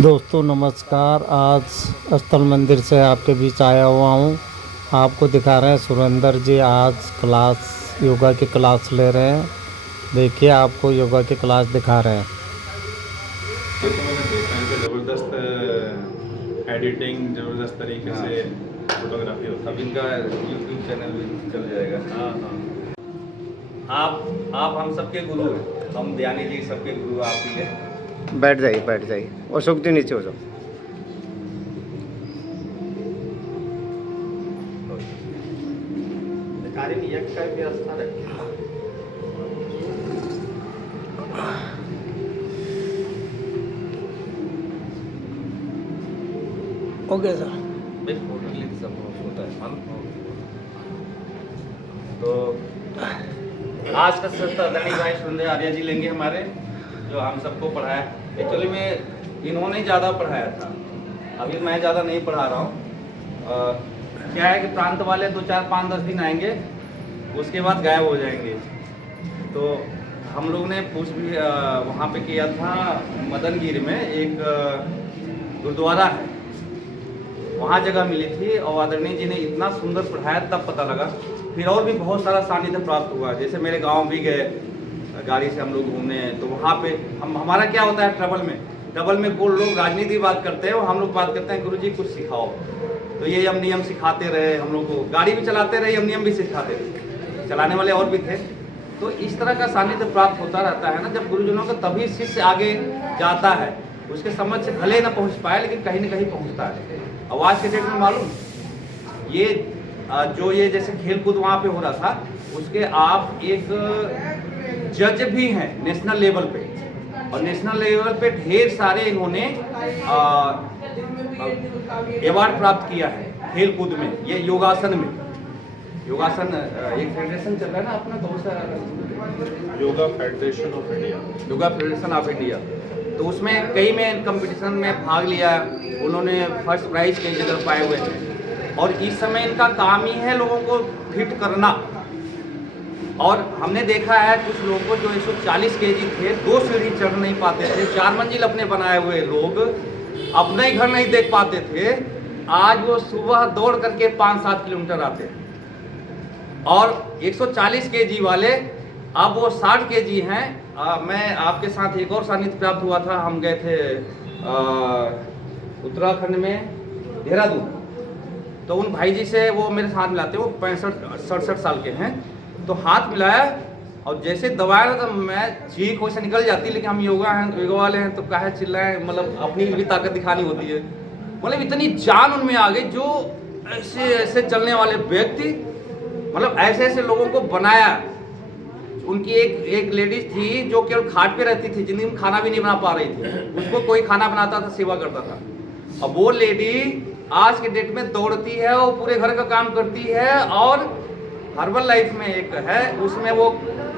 दोस्तों नमस्कार। आज स्थल मंदिर से आपके बीच आया हुआ हूँ। आपको दिखा रहे हैं सुरेंद्र जी आज योगा की क्लास ले रहे हैं। देखिए आपको योगा की क्लास दिखा रहे हैं। ये तो मैंने देखा है कि ज़बरदस्त एडिटिंग ज़बरदस्त तरीके से फोटोग्राफी होता अब इनका यूट्यूब चैनल भी चल जाएगा। है। हाँ। आप हम सबके गुरु हैं, हम दयानी जी सबके गुरु आप ही हैं। बैठ जाइए और सुख जी नीचे हो जाओ। एक का व्यवस्था रखिए। Okay sir. फोटो क्लिक सब होता है हम। तो आज का सत्र दयानी भाई सुरेंद्र आर्य जी लेंगे हमारे, जो हम सबको पढ़ाया। एक्चुअली में इन्होंने ज़्यादा पढ़ाया था, अभी मैं ज़्यादा नहीं पढ़ा रहा हूँ। क्या है कि प्रांत वाले 2 4 5 10 दिन आएंगे, उसके बाद गायब हो जाएंगे। तो हम लोग ने पूछ भी वहाँ पे किया था। मदनगिरी में एक गुरुद्वारा है, वहाँ जगह मिली थी और आदरणीय जी ने इतना सुंदर पढ़ाया, तब पता लगा। फिर और भी बहुत सारा सानिध्य प्राप्त हुआ। जैसे मेरे गांव भी गए गाड़ी से हम लोग घूमने, तो वहाँ पे हमारा क्या होता है, ट्रबल में वो लोग राजनीति बात करते हैं और हम लोग बात करते हैं गुरुजी कुछ सिखाओ। तो ये यम नियम सिखाते रहे, हम लोग को गाड़ी भी चलाते रहे, यम नियम भी सिखाते रहे, चलाने वाले और भी थे। तो इस तरह का सानिध्य प्राप्त होता रहता है ना जब गुरुजनों का, तभी शिष्य आगे जाता है। उसके समझ से भले ना पहुँच पाए, लेकिन कहीं ना कहीं पहुँचता है। अब आज के डेट में मालूम ये जो ये जैसे खेल कूद वहाँ पे हो रहा था, उसके आप एक जज भी हैं नेशनल लेवल पे, और नेशनल लेवल पे ढेर सारे इन्होंने अवार्ड प्राप्त किया है खेल कूद में। ये योगासन में, योगासन एक फेडरेशन चल रहा है ना अपना, कौन सा, yoga federation of India. Yoga federation of India. तो उसमें कई में कंपटीशन में भाग लिया, उन्होंने फर्स्ट प्राइज कई जगह पाए हुए हैं। और इस समय इनका काम ही है लोगों को फिट करना। और हमने देखा है कुछ लोगों को जो 140 केजी थे, 2 सीढ़ी चढ़ नहीं पाते थे, 4 मंजिल अपने बनाए हुए लोग अपना ही घर नहीं देख पाते थे, आज वो सुबह दौड़ करके 5-7 किलोमीटर आते हैं। और 140 केजी वाले अब वो 60 केजी हैं। मैं आपके साथ एक और सानिध्य प्राप्त हुआ था, हम गए थे उत्तराखंड में देहरादून। तो उन भाई जी से वो मेरे साथ मिलाते, वो 65-67 साल के हैं। तो हाथ मिलाया और जैसे दबाया तो मैं चीख वैसे निकल जाती, लेकिन हम योगा वाले हैं तो काहे चिल्लाएं, मतलब अपनी भी ताकत दिखानी होती है। मतलब इतनी जान उनमें आ गई, जो ऐसे ऐसे चलने वाले व्यक्ति, मतलब ऐसे ऐसे लोगों को बनाया। उनकी एक लेडीज थी जो केवल खाट पे रहती थी, जिंदगी में खाना भी नहीं बना पा रही थी, उसको कोई खाना बनाता था, सेवा करता था। अब वो लेडी आज के डेट में दौड़ती है, वो पूरे घर का काम करती है, और हर्बल लाइफ में एक है, उसमें वो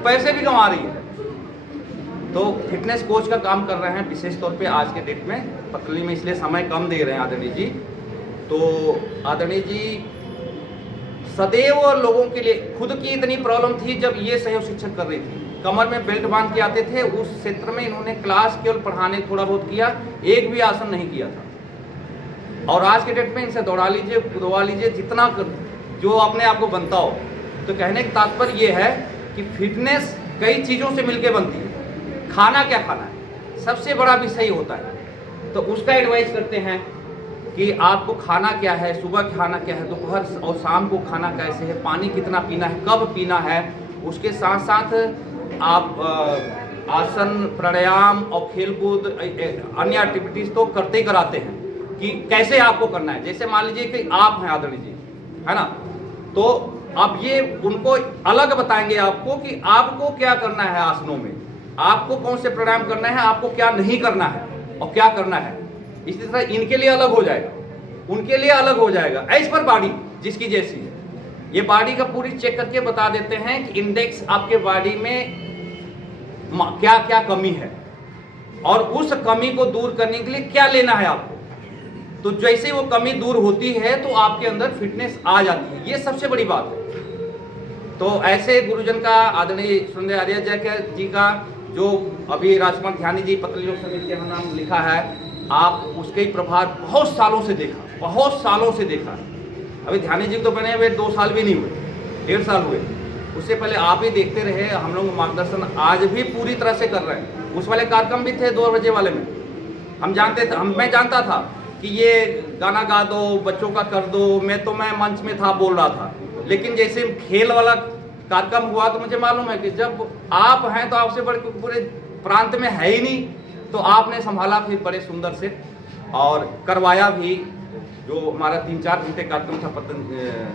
पैसे भी कमा रही है। तो फिटनेस कोच का काम कर रहे हैं विशेष तौर पे आज के डेट में पतली में, इसलिए समय कम दे रहे हैं आदरणीय जी। तो आदरणीय जी सदैव लोगों के लिए, खुद की इतनी प्रॉब्लम थी जब ये सहयोग शिक्षक कर रही थी, कमर में बेल्ट बांध के आते थे। उस क्षेत्र में इन्होंने क्लास केवल पढ़ाने थोड़ा बहुत किया, एक भी आसन नहीं किया था। और आज के डेट में इनसे दौड़ा लीजिए, कूदवा लीजिए, जितना जो अपने आप को बनता हो। तो कहने का तात्पर्य ये है कि फिटनेस कई चीज़ों से मिलकर बनती है। खाना क्या खाना है सबसे बड़ा विषय होता है। तो उसका एडवाइस करते हैं कि आपको खाना क्या है, सुबह खाना क्या है, दोपहर और शाम को खाना कैसे है, पानी कितना पीना है, कब पीना है। उसके साथ साथ आप आसन, प्राणायाम और खेलकूद अन्य एक्टिविटीज़ तो करते ही कराते हैं कि कैसे आपको करना है। जैसे मान लीजिए कि आप हैं आदरणीय जी, है ना, तो अब ये उनको अलग बताएंगे आपको कि आपको क्या करना है आसनों में, आपको कौन से प्राणायाम करना है, आपको क्या नहीं करना है और क्या करना है। इसी तरह इनके लिए अलग हो जाएगा, उनके लिए अलग हो जाएगा। एज पर बॉडी जिसकी जैसी है, ये बॉडी का पूरी चेक करके बता देते हैं कि इंडेक्स आपके बॉडी में क्या क्या कमी है और उस कमी को दूर करने के लिए क्या लेना है आपको। तो जैसे वो कमी दूर होती है तो आपके अंदर फिटनेस आ जाती है, ये सबसे बड़ी बात है। तो ऐसे गुरुजन का आदरणीय सुरेंद्र आर्य जी का, जो अभी राजकुमार ध्यानी जी पतंजलि योग समिति के नाम लिखा है, आप उसके ही प्रभाव बहुत सालों से देखा। अभी ध्यानी जी को तो बने हुए 2 साल भी नहीं हुए, 1.5 साल हुए। उससे पहले आप ही देखते रहे, हम लोग मार्गदर्शन आज भी पूरी तरह से कर रहे हैं। उस वाले कार्यक्रम भी थे 2 बजे वाले में, मैं जानता था कि ये गाना गा दो, बच्चों का कर दो, मैं मंच में था, बोल रहा था। लेकिन जैसे खेल वाला कार्यक्रम हुआ तो मुझे मालूम है कि जब आप हैं तो आपसे बड़े पूरे प्रांत में है ही नहीं, तो आपने संभाला फिर बड़े सुंदर से और करवाया भी। जो हमारा 3-4 घंटे कार्यक्रम था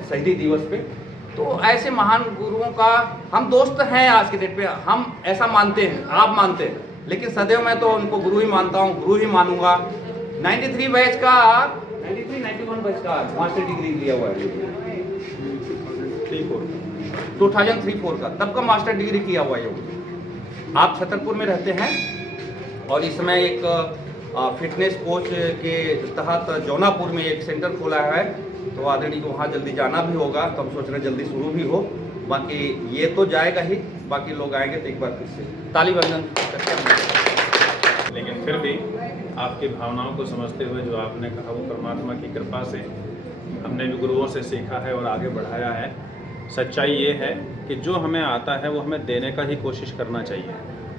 शहीदी दिवस पे, तो ऐसे महान गुरुओं का हम दोस्त हैं। आज के डेट पे हम ऐसा मानते हैं, आप मानते हैं, लेकिन सदैव मैं तो उनको गुरु ही मानता हूँ, गुरु ही मानूंगा। 93 बैच का 91 बैच का मास्टर डिग्री लिया हुआ है, 2003-4 का, तब का मास्टर डिग्री किया हुआ है। आप छतरपुर में रहते हैं और इस समय एक फिटनेस कोच के तहत जौनापुर में एक सेंटर खोला है, तो आदरणीय को वहाँ जल्दी जाना भी होगा, तो हम सोच रहे हैं जल्दी शुरू भी हो। बाकी ये तो जाएगा ही, बाकी लोग आएंगे तो एक बार फिर से ताली बंधन करके। लेकिन फिर भी आपकी भावनाओं को समझते हुए जो आपने कहा वो परमात्मा की कृपा से हमने भी गुरुओं से सीखा है और आगे बढ़ाया है। सच्चाई ये है कि जो हमें आता है वो हमें देने का ही कोशिश करना चाहिए।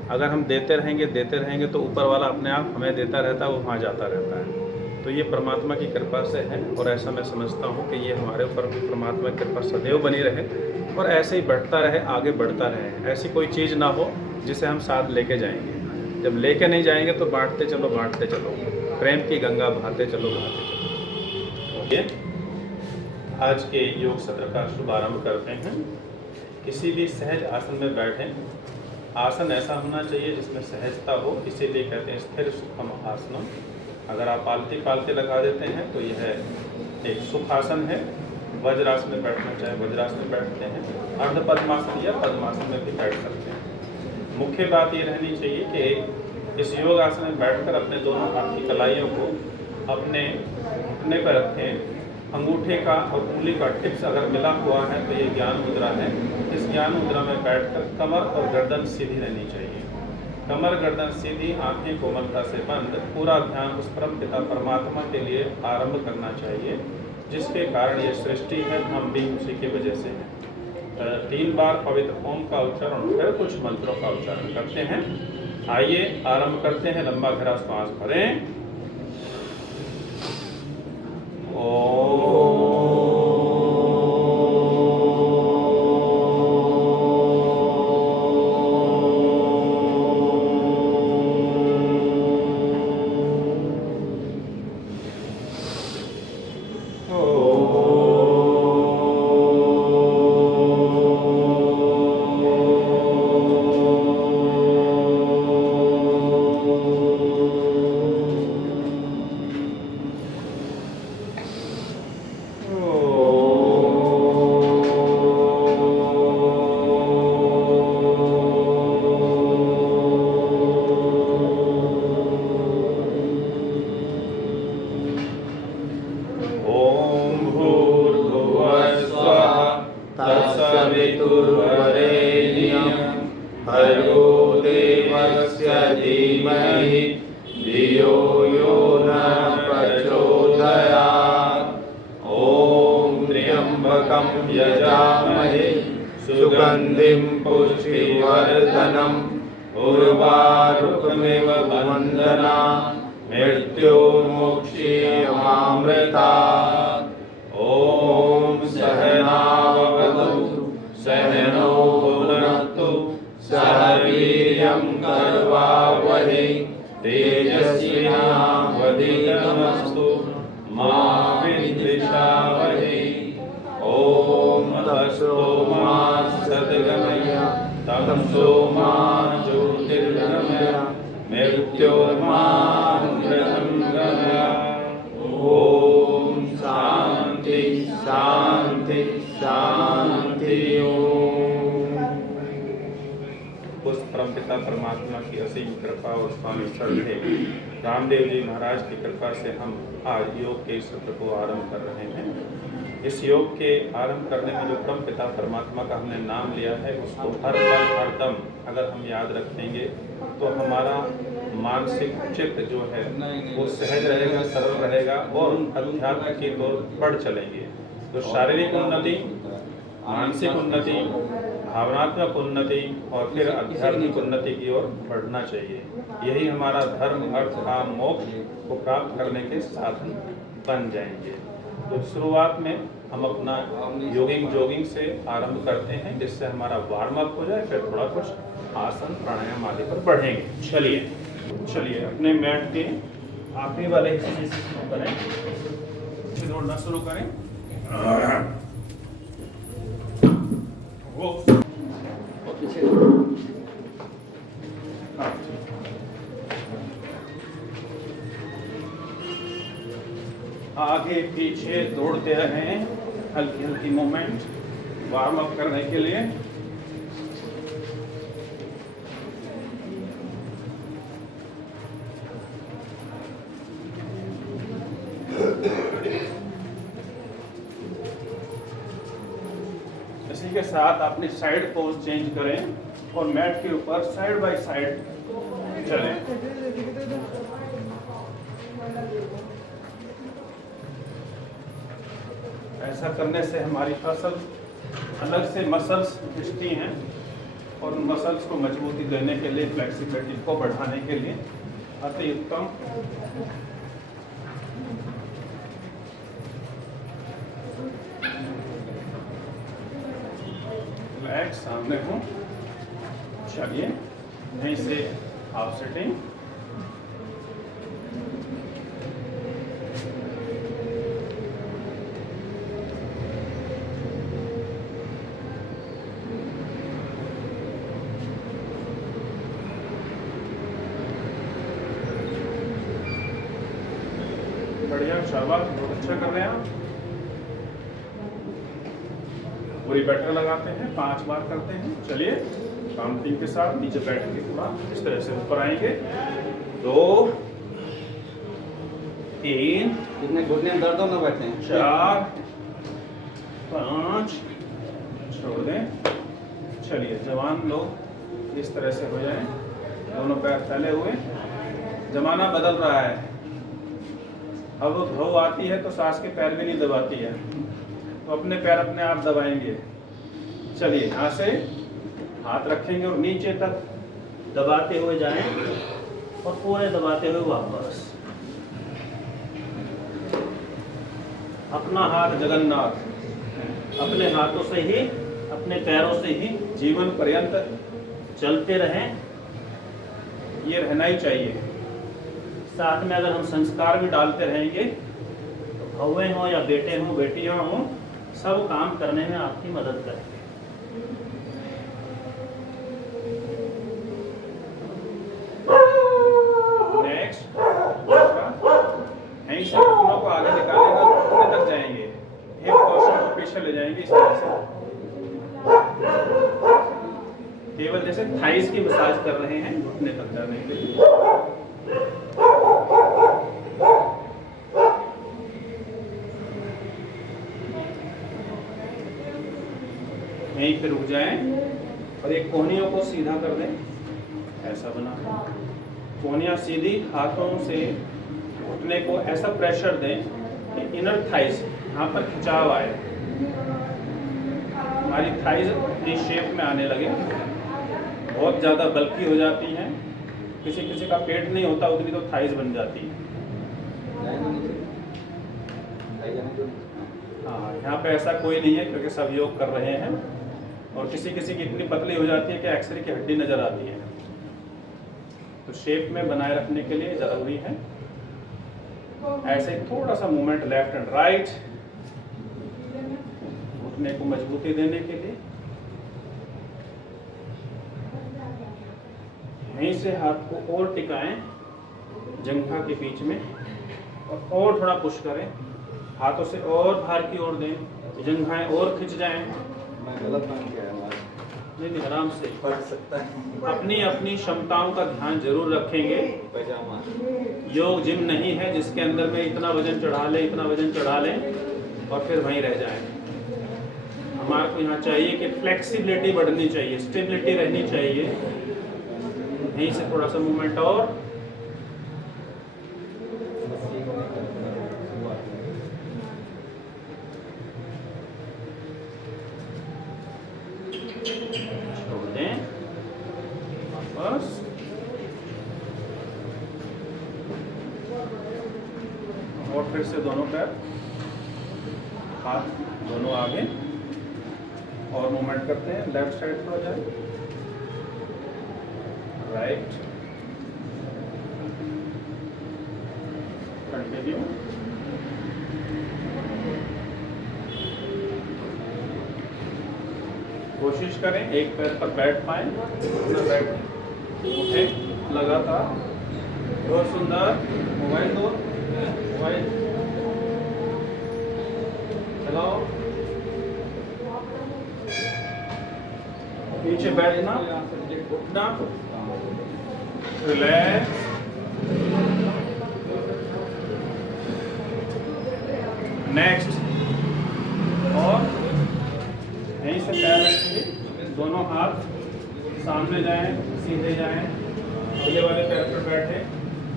अगर हम देते रहेंगे तो ऊपर वाला अपने आप हमें देता रहता है, वो वहाँ जाता रहता है। तो ये परमात्मा की कृपा से है और ऐसा मैं समझता हूँ कि ये हमारे ऊपर परमात्मा की कृपा सदैव बनी रहे और ऐसे ही बढ़ता रहे, आगे बढ़ता रहे। ऐसी कोई चीज़ ना हो जिसे हम साथ लेके जाएंगे। जब लेके नहीं जाएंगे तो बांटते चलो, प्रेम की गंगा बहाते चलो। ये आज के योग सत्र का शुभारंभ करते हैं। किसी भी सहज आसन में बैठें। आसन ऐसा होना चाहिए जिसमें सहजता हो, इसीलिए कहते हैं स्थिर सुखम आसनम। अगर आप पालते लगा देते हैं तो यह एक सुखासन है। वज्रासन में बैठना चाहे वज्रासन में बैठते हैं, अर्ध पद्मासन या पद्मासन में भी बैठ सकते हैं। मुख्य बात ये रहनी चाहिए कि इस योग आसन में बैठकर अपने दोनों हाथ की कलाइयों को अपने घुटने पर रखें। अंगूठे का और उंगली का टिप्स अगर मिला हुआ है तो ये ज्ञान मुद्रा है। इस ज्ञान मुद्रा में बैठकर कमर और गर्दन सीधी रहनी चाहिए। कमर गर्दन सीधी, आंखें कोमलता से बंद, पूरा ध्यान उस परम पिता परमात्मा के लिए आरंभ करना चाहिए जिसके कारण ये सृष्टि है, हम भी उसी की वजह से हैं। 3 बार पवित्र ओम का उच्चारण, फिर कुछ मंत्रों का उच्चारण करते हैं। आइए आरंभ करते हैं। लंबा गहरा श्वास भरें। यजामहे सुगंधिं पुष्टिवर्धनम् उर्वारुकमिव वन्दना मृत्युर्मुक्षीयमामृतात्। ॐ सहनाववतु सहनौ भुनक्तु सह वीर्यं करवावहै तेजस्विनावधीतमस्तु मा विद्विषावहै। ॐ तत्सोमा सद्गमय तमसोमा ज्योतिर्गमय मृत्योर्मामृतंगमय। ॐ शांति शांति शांति। उस परमपिता परमात्मा की असीम कृपा और स्वामी श्रद्धे रामदेव जी महाराज की कृपा से हम आज योग के सत्र को आरंभ कर रहे हैं। इस योग के आरंभ करने में जो परमपिता परमात्मा का हमने नाम लिया है उसको हर पल हर दम अगर हम याद रखेंगे तो हमारा मानसिक चित्त जो है वो सहज रहेगा, सरल रहेगा और अध्यात्म की ओर बढ़ चलेंगे। तो शारीरिक उन्नति, मानसिक उन्नति, भावनात्मक उन्नति और फिर आध्यात्मिक उन्नति की ओर बढ़ना चाहिए। यही हमारा धर्म, अर्थ, काम, मोक्ष को प्राप्त करने के साधन बन जाएंगे। तो शुरुआत में हम अपना जोगिंग से आरंभ करते हैं, जिससे हमारा वार्म अप हो जाए, फिर थोड़ा कुछ आसन प्राणायाम आदि पर बढ़ेंगे। चलिए अपने मैट के आखिरी वाले हिस्से से शुरू करें, फिर दौड़ना शुरू करें। वो हाँ, आगे पीछे दौड़ते रहें, हल्की हल्की मूवमेंट वार्म अप करने के लिए। इसी के साथ अपनी साइड पोज चेंज करें और मैट के ऊपर साइड बाय साइड चलें। ऐसा करने से हमारी फसल अलग से मसल्स खिंचती हैं और उन मसल्स को मजबूती देने के लिए, फ्लेक्सिबिलिटी को बढ़ाने के लिए अति उत्तम। रिलैक्स, सामने हूँ। चलिए यहीं से हाफ सेटिंग। बढ़िया, शाबाश, बहुत अच्छा कर रहे हैं आप। पूरी बैटर लगाते हैं, 5 बार करते हैं। चलिए काउंटिंग के साथ नीचे बैठ के थोड़ा इस तरह से ऊपर आएंगे। 2 3 कितने घुटने में दर्द हो ना बैठे हैं। 4 5 छोड़ दें। चलिए जवान लोग इस तरह से हो जाएं, दोनों पैर फैले हुए। जमाना बदल रहा है, अब धो आती है तो सास के पैर भी नहीं दबाती है, तो अपने पैर अपने आप दबाएंगे। चलिए यहाँ से हाथ रखेंगे और नीचे तक दबाते हुए जाएं और पूरे दबाते हुए वापस। अपना हाथ जगन्नाथ, अपने हाथों से ही, अपने पैरों से ही जीवन पर्यंत चलते रहें, ये रहना ही चाहिए। साथ में अगर हम संस्कार भी डालते रहेंगे तो भौवे हों या बेटे हों, बेटियां हों, सब काम करने में आपकी मदद करेंगे। नेक्स्ट, यहीं से घुटनों को आगे निकालेंगे और घुटने तक जाएंगे, हिप पोर्शन को पीछे ले जाएंगे इस तरह से। केवल जैसे थाइस की मसाज कर रहे हैं, घुटने तक जाने के लिए। यहीं पे रुक जाएं और एक कोहनियों को सीधा कर दें, ऐसा बना। कोहनियाँ सीधी, हाथों से घुटने को ऐसा प्रेशर दें कि इनर थाइस यहाँ पर खिंचाव आए, हमारी थाइस अपनी शेप में आने लगे। बहुत ज़्यादा बल्की हो जाती हैं, किसी किसी का पेट नहीं होता उतनी तो थाइस बन जाती है। हाँ, यहाँ पे ऐसा कोई नहीं है क्योंकि सब योग कर रहे हैं। और किसी किसी की इतनी पतली हो जाती है कि एक्सरे की हड्डी नजर आती है। तो शेप में बनाए रखने के लिए ज़रूरी है ऐसे थोड़ा सा मूवमेंट लेफ्ट एंड राइट, घुटने को मजबूती देने के लिए। यहीं से हाथ को और टिकाएं जंघा के बीच में और थोड़ा पुश करें, हाथों से और बाहर की ओर दें, जंघाएं और खिंच जाएं। मैं गलत मान के आया हूँ। नहीं, आराम से फट सकता है। अपनी अपनी क्षमताओं का ध्यान जरूर रखेंगे। पैजामा योग जिम नहीं है जिसके अंदर में इतना वजन चढ़ा लें, इतना वजन चढ़ा लें और फिर वहीं रह जाएं। हमारे को यहाँ चाहिए कि फ्लेक्सिबिलिटी बढ़नी चाहिए, स्टेबिलिटी रहनी चाहिए। यहीं से थोड़ा सा मूवमेंट और और फिर से दोनों पैर, हाथ दोनों आगे और मूवमेंट करते हैं। लेफ्ट साइड पर जाए, राइट, कंटिन्यू। कोशिश करें एक पैर पर बैठ पाए, बैठ उठे लगातार। बहुत सुंदर। मोबाइल दो, मोबाइल चलाओ। नीचे बैठना, उठना, रिलैक्स। नेक्स्ट, और यहीं से पैर रखेंगे, दोनों हाथ सामने जाएं, सीधे जाएं। अगले वाले पैर पर बैठे,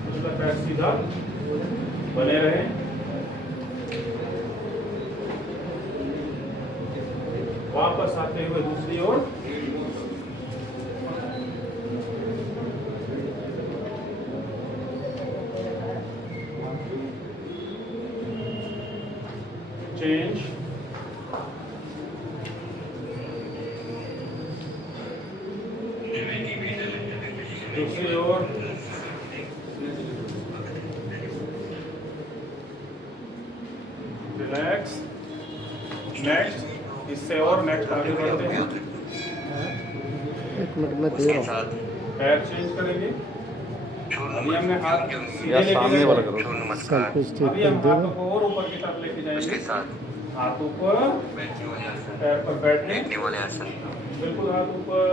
दूसरा पैर सीधा बने रहे। वापस आते हुए दूसरी ओर। चेंज। दूसरी ओर। रिलैक्स। नेक्स्ट, इससे और नेक्स्ट आगे बढ़ते हैं। 1 मिनट में दे रहा हूँ। पैर चेंज करेंगे। अभी हमने हाथ सीधे लेके जाएंगे। सेल्फी स्टिक अभी पे हम दे रहा हाथों हूँ। को और ऊपर की तरफ लेके जाएंगे। हाथ ऊपर, पैर पर बैठने, बिल्कुल हाथ ऊपर,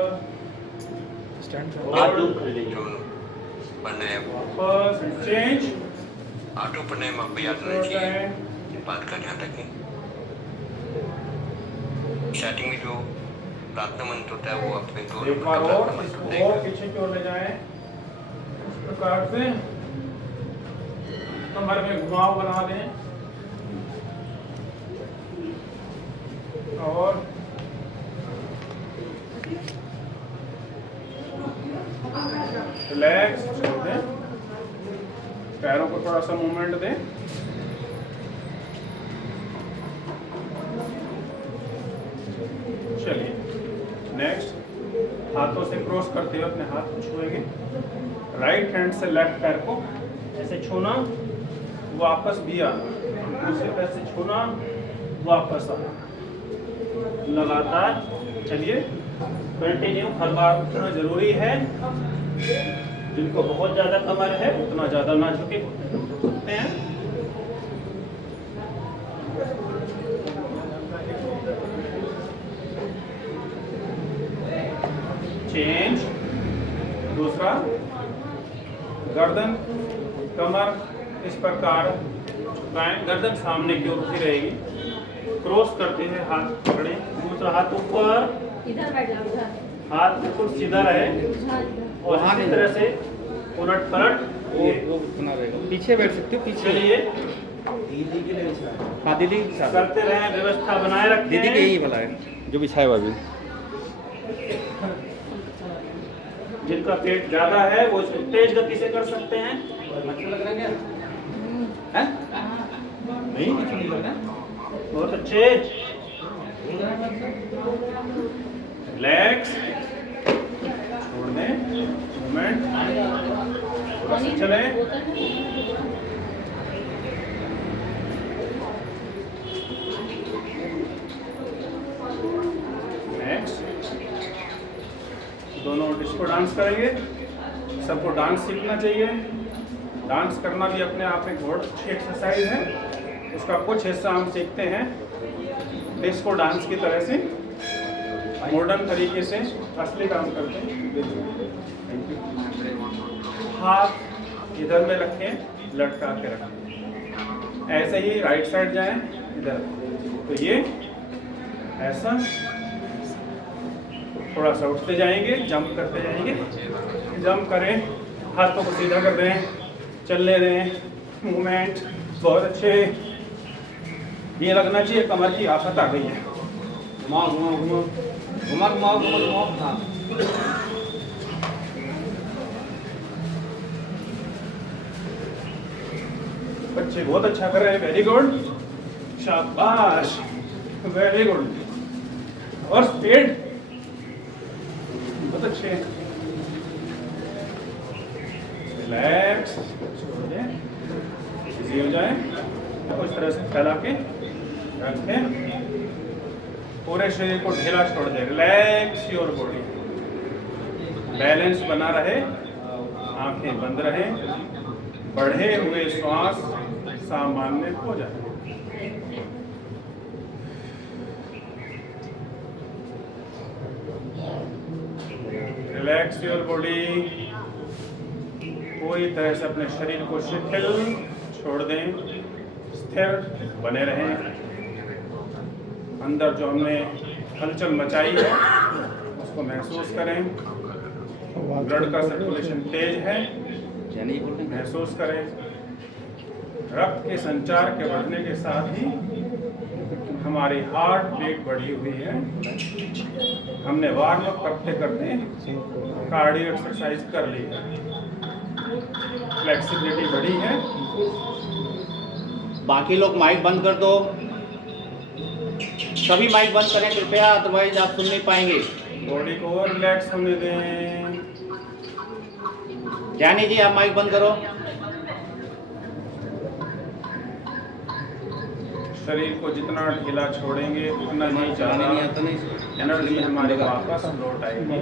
वापस चेंज। ऑटो प्राणायाम अभ्यास बात का ध्यान रखें। स्टार्टिंग में जो प्रार्थना मंत्र होता है वो अपने दोनों एक बार और इसको और पीछे की ओर ले जाएं, इस प्रकार से कमर में घुमाव बना दें और रिलैक्स छोड़ दें। पैरों को थोड़ा सा मूवमेंट दें। चलिए नेक्स्ट, हाथों से क्रॉस करते हुए अपने हाथ को छुएंगे। राइट हैंड से लेफ्ट पैर को ऐसे छूना, वापस भी आना, दूसरे पैर से छूना, वापस आना, लगातार। चलिए कंटिन्यू। हर बार उतना जरूरी है, जिनको बहुत ज्यादा कमर है उतना ज्यादा ना झुके सकते हैं। चेंज। दूसरा, गर्दन कमर इस प्रकार झुकाएं, गर्दन सामने की ओर उठी रहेगी। क्रॉस करते हुए हाथ पकड़े, दूसरा हाथ ऊपर, इधर बैठ जाओ, इधर। हाथ बिल्कुल सीधा रहे और इसी तरह से उलट पलट। वो बना रहेगा। पीछे बैठ सकते हो, पीछे। चलिए दीदी के लिए। हाँ दीदी करते रहे, व्यवस्था बनाए रखते दीदी हैं। के यही वाला है जो बिछाया हुआ अभी। जिनका पेट ज्यादा है वो इसको तेज गति से कर सकते हैं। अच्छा लग रहा है क्या? नहीं कुछ नहीं लग रहा। बहुत अच्छे। रिलैक्स, छोड़ दें, मूवमेंट थोड़ा सा चले। नेक्स्ट, दोनों डिस्को डांस करेंगे। सबको डांस सीखना चाहिए। डांस करना भी अपने आप में बहुत अच्छी एक्सरसाइज है। उसका कुछ हिस्सा हम सीखते हैं डिस्को डांस की तरह से, मॉडर्न तरीके से असली डांस करते हैं। हाथ इधर में रखें, लटका के रखें। ऐसे ही राइट साइड जाएं, इधर। तो ये ऐसा थोड़ा सा उठते जाएंगे, जंप करते जाएंगे। जंप करें, हाथों को सीधा कर दें, चलने दें, मूवमेंट बहुत अच्छे। ये लगना चाहिए कमर की आफत आ गई है। घुमाओ घुमाओ घुमाओ घुमा घुमाओ घुमा घुमाओ। हाँ बच्चे बहुत अच्छा कर रहे हैं, वेरी गुड, शाबाश, वेरी गुड, और स्पीड बहुत अच्छे। रिलैक्स, छोड़िए, इजी हो जाए, उस तरह से फैला के रखें, पूरे शरीर को ढीला छोड़ दें, रिलैक्स योर बॉडी, बैलेंस बना रहे, आंखें बंद रहे, बढ़े हुए श्वास सामान्य हो जाए। रिलैक्स योर बॉडी, पूरी तरह से अपने शरीर को शिथिल छोड़ दें, स्थिर बने रहें। अंदर जो हमने हलचल मचाई है उसको महसूस करें, ब्लड का सर्कुलेशन तेज है, महसूस करें, रक्त के संचार के बढ़ने के साथ ही हमारी हार्ट बीट बढ़ी हुई है। हमने वार्म अप करते करते कार्डियो एक्सरसाइज कर ली है, फ्लेक्सिबिलिटी बढ़ी है। बाकी लोग माइक बंद कर दो, सभी माइक बंद करें कृपया, अदरवाइज आप सुन नहीं पाएंगे। बॉडी को रिलैक्स होने दें। ज्ञानी जी आप माइक बंद करो। शरीर को जितना ढीला छोड़ेंगे उतना नहीं ज़्यादा एनर्जी हमारे वापस लौट आएगी।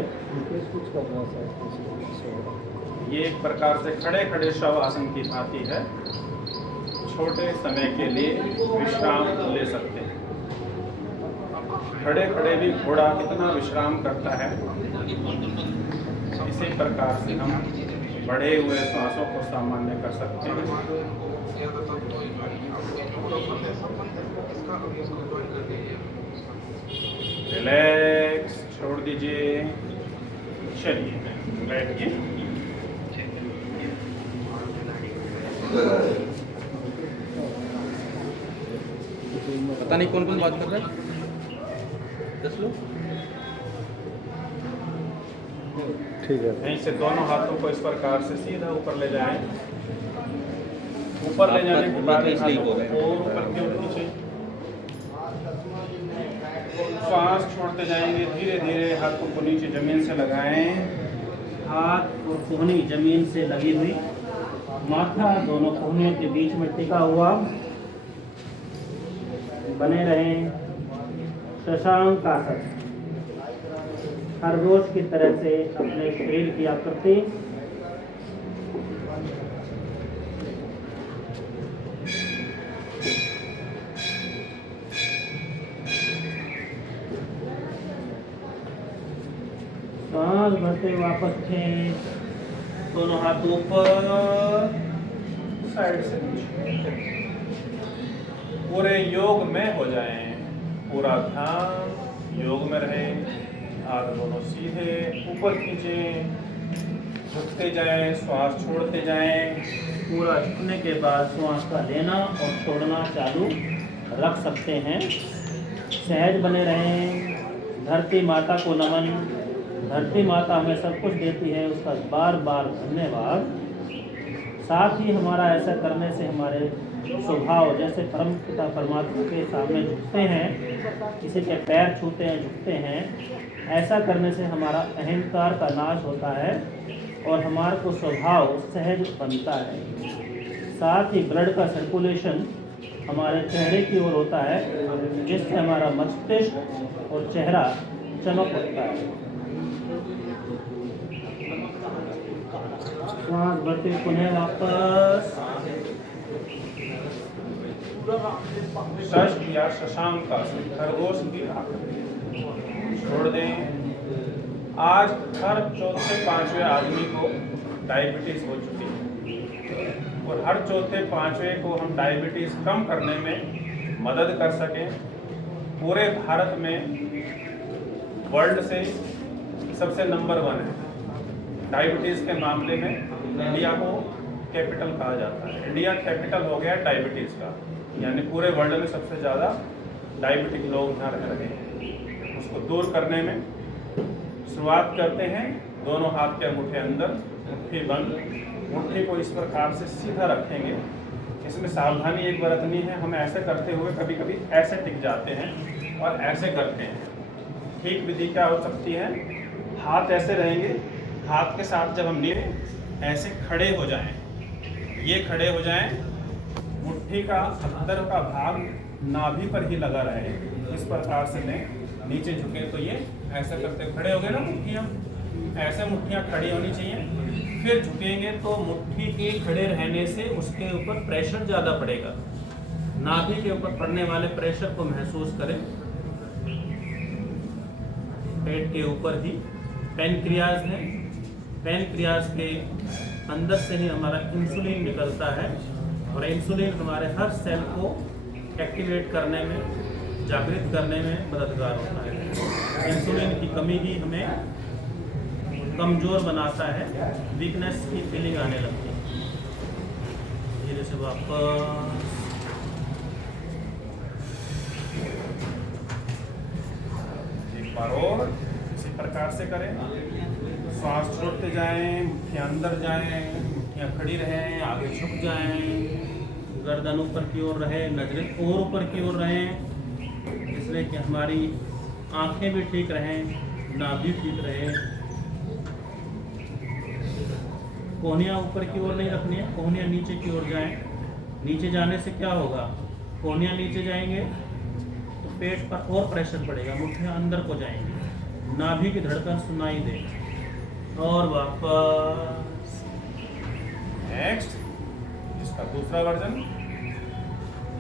ये एक प्रकार से खड़े खड़े शव आसन की भांति है, छोटे समय के लिए विश्राम ले सकते हैं। खड़े खड़े भी घोड़ा कितना विश्राम करता है, इसी प्रकार से हम बढ़े हुए श्वासों को सामान्य कर सकते हैं। रिलैक्स, छोड़ दीजिए, चलिए बैठिए। पता नहीं कौन कौन बात कर रहा है, 10 लोग। ठीक है। यहीं से दोनों हाथों को इस प्रकार से सीधा ऊपर ले जाएं। ऊपर ले जाने के बाद हाथों को और ऊपर की ओर नीचे, श्वास छोड़ते जाएंगे धीरे धीरे। हाथों को नीचे जमीन से लगाएं, हाथ और कोहनी जमीन से लगी हुई, माथा दोनों कोहनियों के बीच में टिका हुआ बने रहें। शशांक आसन, खरगोश की तरह से अपने शरीर की आकृति सांस भरते वापस खींच, दोनों हाथ ऊपर, साइड से नीचे, पूरे योग में हो जाएं। पूरा ध्यान योग में रहे। हाथ दोनों सीधे ऊपर खींचें, झुकते जाएं, श्वास छोड़ते जाएं। पूरा झुकने के बाद श्वास का लेना और छोड़ना चालू रख सकते हैं। सहज बने रहें। धरती माता को नमन। धरती माता हमें सब कुछ देती है, उसका बार बार धन्यवाद। साथ ही हमारा ऐसा करने से हमारे स्वभाव जैसे परम पिता परमात्मा के सामने झुकते हैं, किसी के पैर छूते हैं, झुकते हैं, ऐसा करने से हमारा अहंकार का नाश होता है और हमारे को स्वभाव सहज बनता है। साथ ही ब्लड का सर्कुलेशन हमारे चेहरे की ओर होता है, जिससे हमारा मस्तिष्क और चेहरा चमक उठता है। श्वास भरते पुनः वापस शश या शशांक आसन, खरगोश की आकृति छोड़ दें। आज हर चौथे पांचवें आदमी को डायबिटीज हो चुकी है और हर चौथे पांचवें को हम डायबिटीज कम करने में मदद कर सकें। पूरे भारत में वर्ल्ड से सबसे नंबर 1 है डायबिटीज के मामले में। इंडिया को कैपिटल कहा जाता है। इंडिया कैपिटल हो गया डायबिटीज का, यानी पूरे वर्ल्ड में सबसे ज़्यादा डायबिटिक लोग यहाँ रह रहे हैं। उसको दूर करने में शुरुआत करते हैं। दोनों हाथ के अंगूठे अंदर, मुट्ठी बंद। मुट्ठी को इस प्रकार से सीधा रखेंगे, इसमें सावधानी एक बरतनी है, हम ऐसे करते हुए कभी कभी ऐसे टिक जाते हैं और ऐसे करते हैं। ठीक विधि क्या हो सकती है, हाथ ऐसे रहेंगे, हाथ के साथ जब हम नीचे ऐसे खड़े हो जाएं, ये खड़े हो जाएं, मुट्ठी का अंदर का भाग नाभि पर ही लगा रहे, इस प्रकार से लें, नीचे झुके तो ये ऐसा करते हुए खड़े हो गए ना मुट्ठियाँ, ऐसे मुट्ठियाँ खड़ी होनी चाहिए। फिर झुकेंगे तो मुट्ठी के खड़े रहने से उसके ऊपर प्रेशर ज़्यादा पड़ेगा, नाभि के ऊपर पड़ने वाले प्रेशर को महसूस करें। पेट के ऊपर ही पैनक्रियाज है, पैनक्रियाज के अंदर से ही हमारा इंसुलिन निकलता है और इंसुलिन हमारे हर सेल को एक्टिवेट करने में, जागृत करने में मददगार होता है। इंसुलिन की कमी ही हमें कमज़ोर बनाता है, वीकनेस की फीलिंग आने लगती है। धीरे से वापस एक बार और इसी प्रकार से करें, श्वास छोड़ते जाएं, मुट्ठियाँ अंदर जाएं, मुट्ठियाँ खड़ी रहें, आगे झुक जाएं, गर्दन ऊपर की ओर रहे, नजरें और ऊपर की ओर रहें, इसलिए कि हमारी आंखें भी ठीक रहें, नाभि ठीक रहे। कोहनियाँ ऊपर की ओर नहीं रखनी है, कोहनियाँ नीचे की ओर जाएं। नीचे जाने से क्या होगा, कोहनियाँ नीचे जाएंगे तो पेट पर और प्रेशर पड़ेगा, मुट्ठियाँ अंदर को जाएंगी, नाभि की धड़कन सुनाई देगी। और वापस नेक्स्ट, इसका दूसरा वर्जन,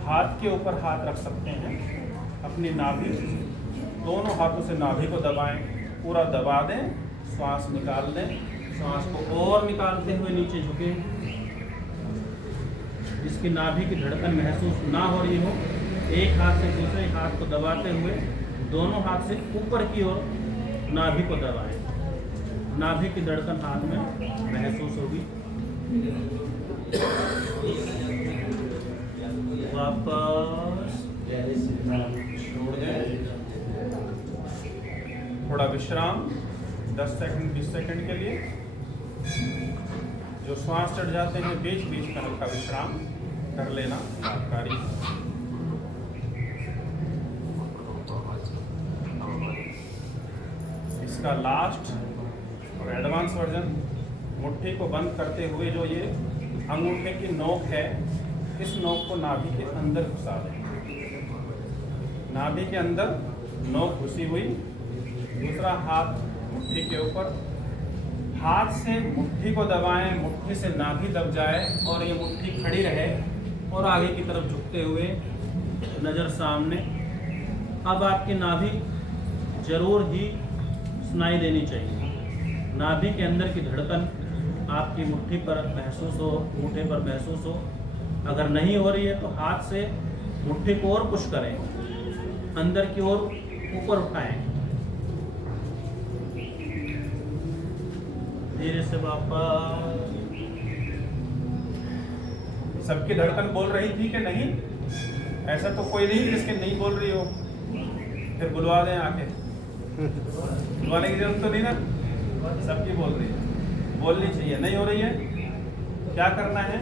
हाथ के ऊपर हाथ रख सकते हैं, अपनी नाभि, दोनों हाथों से नाभि को दबाएं, पूरा दबा दें, श्वास निकाल दें, श्वास को और निकालते हुए नीचे झुकें। जिसकी नाभि की धड़कन महसूस ना हो रही हो, एक हाथ से दूसरे हाथ को दबाते हुए दोनों हाथ से ऊपर की ओर नाभि को दबाएं। नाभि की धड़कन हाथ में महसूस होगी। वापस छोड़ दें, थोड़ा विश्राम 10 सेकंड 20 सेकंड के लिए। जो श्वास चढ़ जाते हैं बीच बीच में हल्का विश्राम कर लेना लाभकारी। इसका लास्ट और एडवांस वर्जन, मुट्ठी को बंद करते हुए जो ये अंगूठे की नोक है, इस नोक को नाभि के अंदर घुसा दें। नाभि के अंदर नोक घुसी हुई, दूसरा हाथ मुट्ठी के ऊपर, हाथ से मुट्ठी को दबाएं, मुट्ठी से नाभि दब जाए और ये मुट्ठी खड़ी रहे और आगे की तरफ झुकते हुए नज़र सामने। अब आपकी नाभि जरूर ही सुनाई देनी चाहिए। नाभि के अंदर की धड़कन आपकी मुट्ठी पर महसूस हो, अंगूठे पर महसूस हो। अगर नहीं हो रही है तो हाथ से मुट्ठी को और पुश करें, अंदर की ओर ऊपर उठाएं। धीरे से वापस। सबकी धड़कन बोल रही थी कि नहीं? ऐसा तो कोई नहीं जिसके नहीं बोल रही हो, फिर बुलवा दें आके। बुलवाने की जरूरत तो नहीं ना, सबकी बोल रही है, बोलनी चाहिए। नहीं हो रही है, क्या करना है?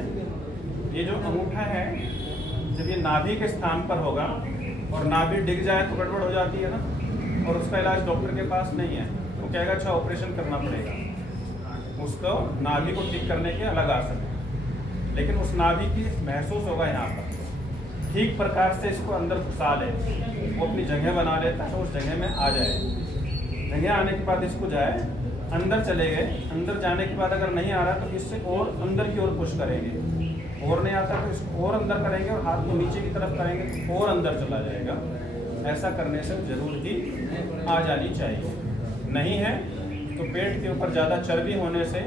ये जो अंगूठा है, जब ये नाभि के स्थान पर होगा और नाभि डिग जाए तो गड़बड़ हो जाती है ना, और उसका इलाज डॉक्टर के पास नहीं है। वो कहेगा अच्छा ऑपरेशन करना पड़ेगा, उसको नाभि को ठीक करने के अलग आसन है, लेकिन उस नाभि की महसूस होगा यहाँ पर। ठीक प्रकार से इसको अंदर घुसा ले, वो अपनी जगह बना लेता है, उस जगह में आ जाए। जगह आने के बाद इसको जाए, अंदर चले गए, अंदर जाने के बाद अगर नहीं आ रहा तो इससे और अंदर की ओर पुश करेंगे, और नहीं आता तो इसको और अंदर करेंगे और हाथ को नीचे की तरफ करेंगे तो और अंदर चला जाएगा। ऐसा करने से जरूर ही आ जानी चाहिए। नहीं है तो पेट के ऊपर ज़्यादा चर्बी होने से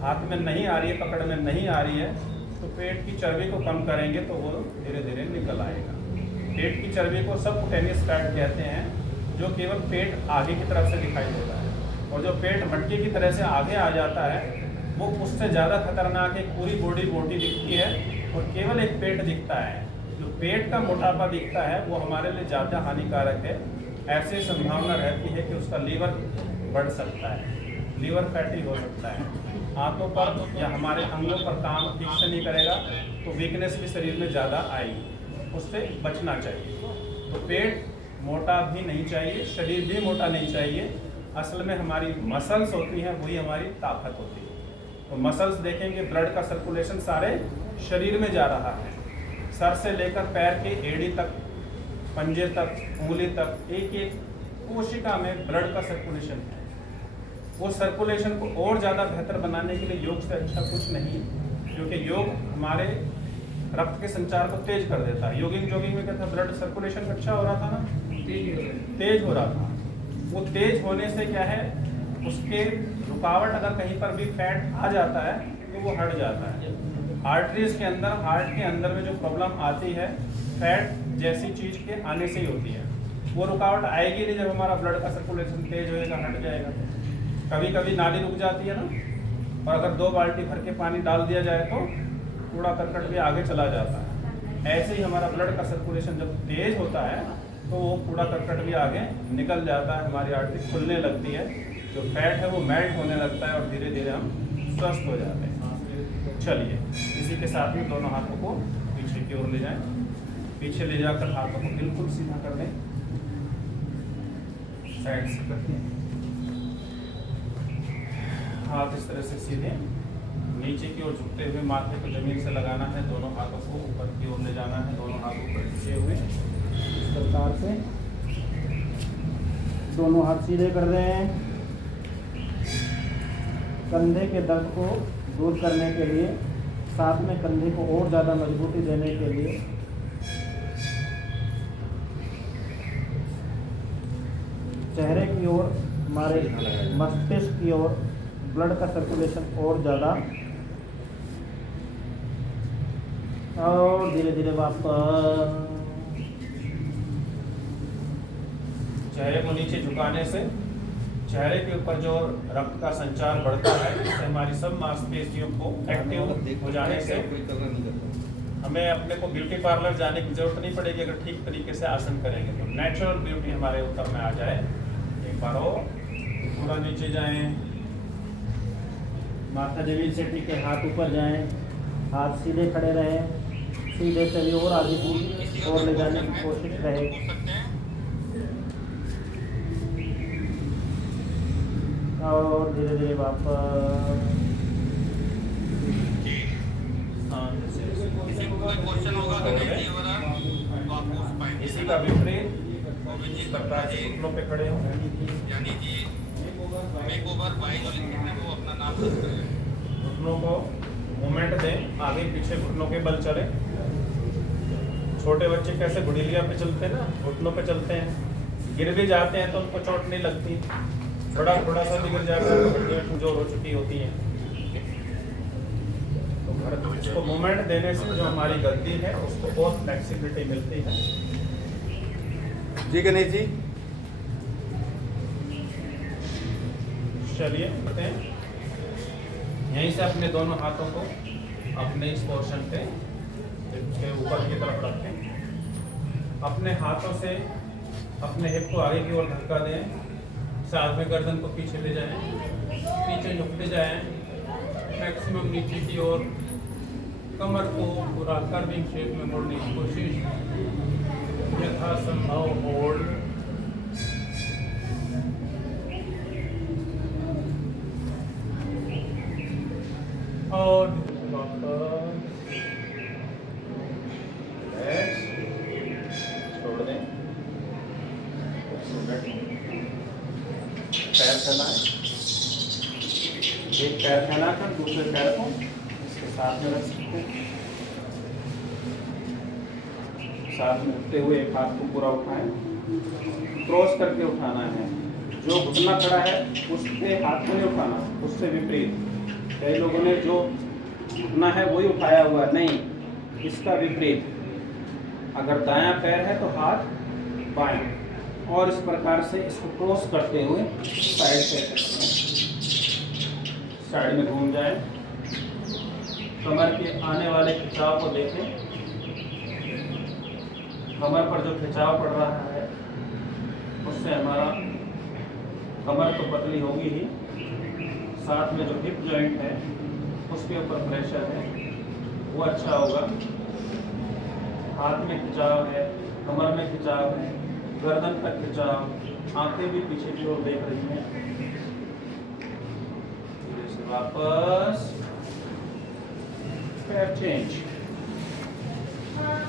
हाथ में नहीं आ रही है, पकड़ में नहीं आ रही है, तो पेट की चर्बी को कम करेंगे तो वो धीरे धीरे निकल आएगा। पेट की चर्बी को सबक्यूटेनियस फैट कहते हैं, जो केवल पेट आगे की तरफ से दिखाई देता है, और जो पेट मटके की तरह से आगे आ जाता है वो उससे ज़्यादा खतरनाक है। पूरी बॉडी मोटी दिखती है और केवल एक पेट दिखता है। जो पेट का मोटापा दिखता है वो हमारे लिए ज़्यादा हानिकारक है। ऐसी संभावना रहती है कि उसका लीवर बढ़ सकता है, लीवर फैटी हो सकता है। हाथों पर या हमारे अंगों पर काम ठीक से नहीं करेगा तो वीकनेस भी शरीर में ज़्यादा आएगी, उससे बचना चाहिए। तो पेट मोटा भी नहीं चाहिए, शरीर भी मोटा नहीं चाहिए। असल में हमारी मसल्स होती हैं, वही हमारी ताकत होती है। तो मसल्स देखेंगे, ब्लड का सर्कुलेशन सारे शरीर में जा रहा है, सर से लेकर पैर के एड़ी तक, पंजे तक, उंगली तक, एक एक कोशिका में ब्लड का सर्कुलेशन है। वो सर्कुलेशन को और ज़्यादा बेहतर बनाने के लिए योग से अच्छा कुछ नहीं, क्योंकि योग हमारे रक्त के संचार को तेज कर देता है। जॉगिंग में क्या था, ब्लड सर्कुलेशन अच्छा हो रहा था ना, तेज हो रहा था। वो तेज होने से क्या है, उसके रुकावट अगर कहीं पर भी फैट आ जाता है तो वो हट जाता है। आर्टरीज के अंदर, हार्ट के अंदर में जो प्रॉब्लम आती है, फैट जैसी चीज़ के आने से ही होती है। वो रुकावट आएगी नहीं जब हमारा ब्लड का सर्कुलेशन तेज होएगा, हट जाएगा। कभी कभी नाली रुक जाती है ना, और अगर 2 बाल्टी भर के पानी डाल दिया जाए तो कूड़ा करकट भी आगे चला जाता है। ऐसे ही हमारा ब्लड का सर्कुलेशन जब तेज होता है तो वो कूड़ा करकट भी आगे निकल जाता है, हमारी आर्टरी खुलने लगती है, जो फैट है वो मेल्ट होने लगता है और धीरे धीरे हम स्वस्थ हो जाते हैं। चलिए, इसी के साथ ही दोनों हाथों को पीछे की ओर ले जाएं, पीछे ले जाकर हाथों को बिल्कुल सीधा कर दें, साइड से करके हाथ इस तरह से सीधे नीचे की ओर झुकते हुए माथे को जमीन से लगाना है, दोनों हाथों को ऊपर की ओर ले जाना है, दोनों हाथ ऊपर खींचे हुए इस प्रकार से दोनों हाथ सीधे कर दें। कंधे के दर्द को दूर करने के लिए, साथ में कंधे को और ज़्यादा मजबूती देने के लिए चेहरे की ओर, हमारे मस्तिष्क की ओर ब्लड का सर्कुलेशन और ज़्यादा, और धीरे धीरे वापस चेहरे को नीचे झुकाने से चेहरे के ऊपर जो रक्त का संचार बढ़ता है, इससे हमारी सब मांसपेशियों को एक्टिव हो जाने से हमें अपने को ब्यूटी पार्लर जाने की जरूरत नहीं पड़ेगी। अगर ठीक तरीके से आसन करेंगे तो नेचुरल ब्यूटी हमारे ऊपर में आ जाए। एक बार और पूरा नीचे जाएं, माथा जमीन से टिके, हाथ ऊपर जाएं, हाथ सीधे खड़े रहें, सीधे चलिए और आगे की ओर ले जाने की कोशिश रहे, और धीरे धीरे वापस इसी का विपरीत इस प्रकार से घुटनों पे खड़े हों, घुटनों को मूवमेंट दें, आगे पीछे घुटनों के बल चले। छोटे बच्चे कैसे गुड़िलिया पे चलते हैं ना, घुटनों पे चलते हैं, गिर भी जाते हैं तो उनको चोट नहीं लगती, थोड़ा सा भी गिर जाता है तो हड्डियाँ कमजोर हो चुकी होती हैं। तो इसको मूवमेंट देने से जो हमारी गद्दी है उसको बहुत फ्लेक्सिबिलिटी मिलती है। जी गणेश जी, चलिए बताते हैं, यहीं से अपने दोनों हाथों को अपने इस पोर्शन पे इसके ऊपर की तरफ रखें, अपने हाथों से अपने हिप को आगे की ओर धक्का दें, साथ में गर्दन को पीछे ले जाएं, पीछे झुकते जाएं, मैक्सिमम नीचे की ओर, कमर को पूरा कर्विंग शेप में मोड़ने की कोशिश, यथासंभव होल्ड, और छोड़ दें, पैर फैलाएं, एक पैर फैलाकर दूसरे पैर को इसके साथ में रख सकते हैं, साथ में उठते हुए एक हाथ को पूरा उठाएं, क्रॉस करके उठाना है। जो घुटना खड़ा है उसके हाथ को नहीं उठाना, उससे विपरीत। कई लोगों ने जो घुटना है वही उठाया हुआ, नहीं, इसका विपरीत। अगर दायां पैर है तो हाथ बाएं, और इस प्रकार से इसको क्रॉस करते हुए साइड में घूम जाए। कमर के आने वाले खिंचाव को देखें, कमर पर जो खिंचाव पड़ रहा है उससे हमारा कमर तो पतली होगी ही, साथ में जो हिप जॉइंट है उसके ऊपर प्रेशर है वो अच्छा होगा। हाथ में खिंचाव है, कमर में खिंचाव है, गर्दन तक खिंचाव, आंखें भी पीछे की ओर देख रही हैं। धीरे से वापस पैर चेंज,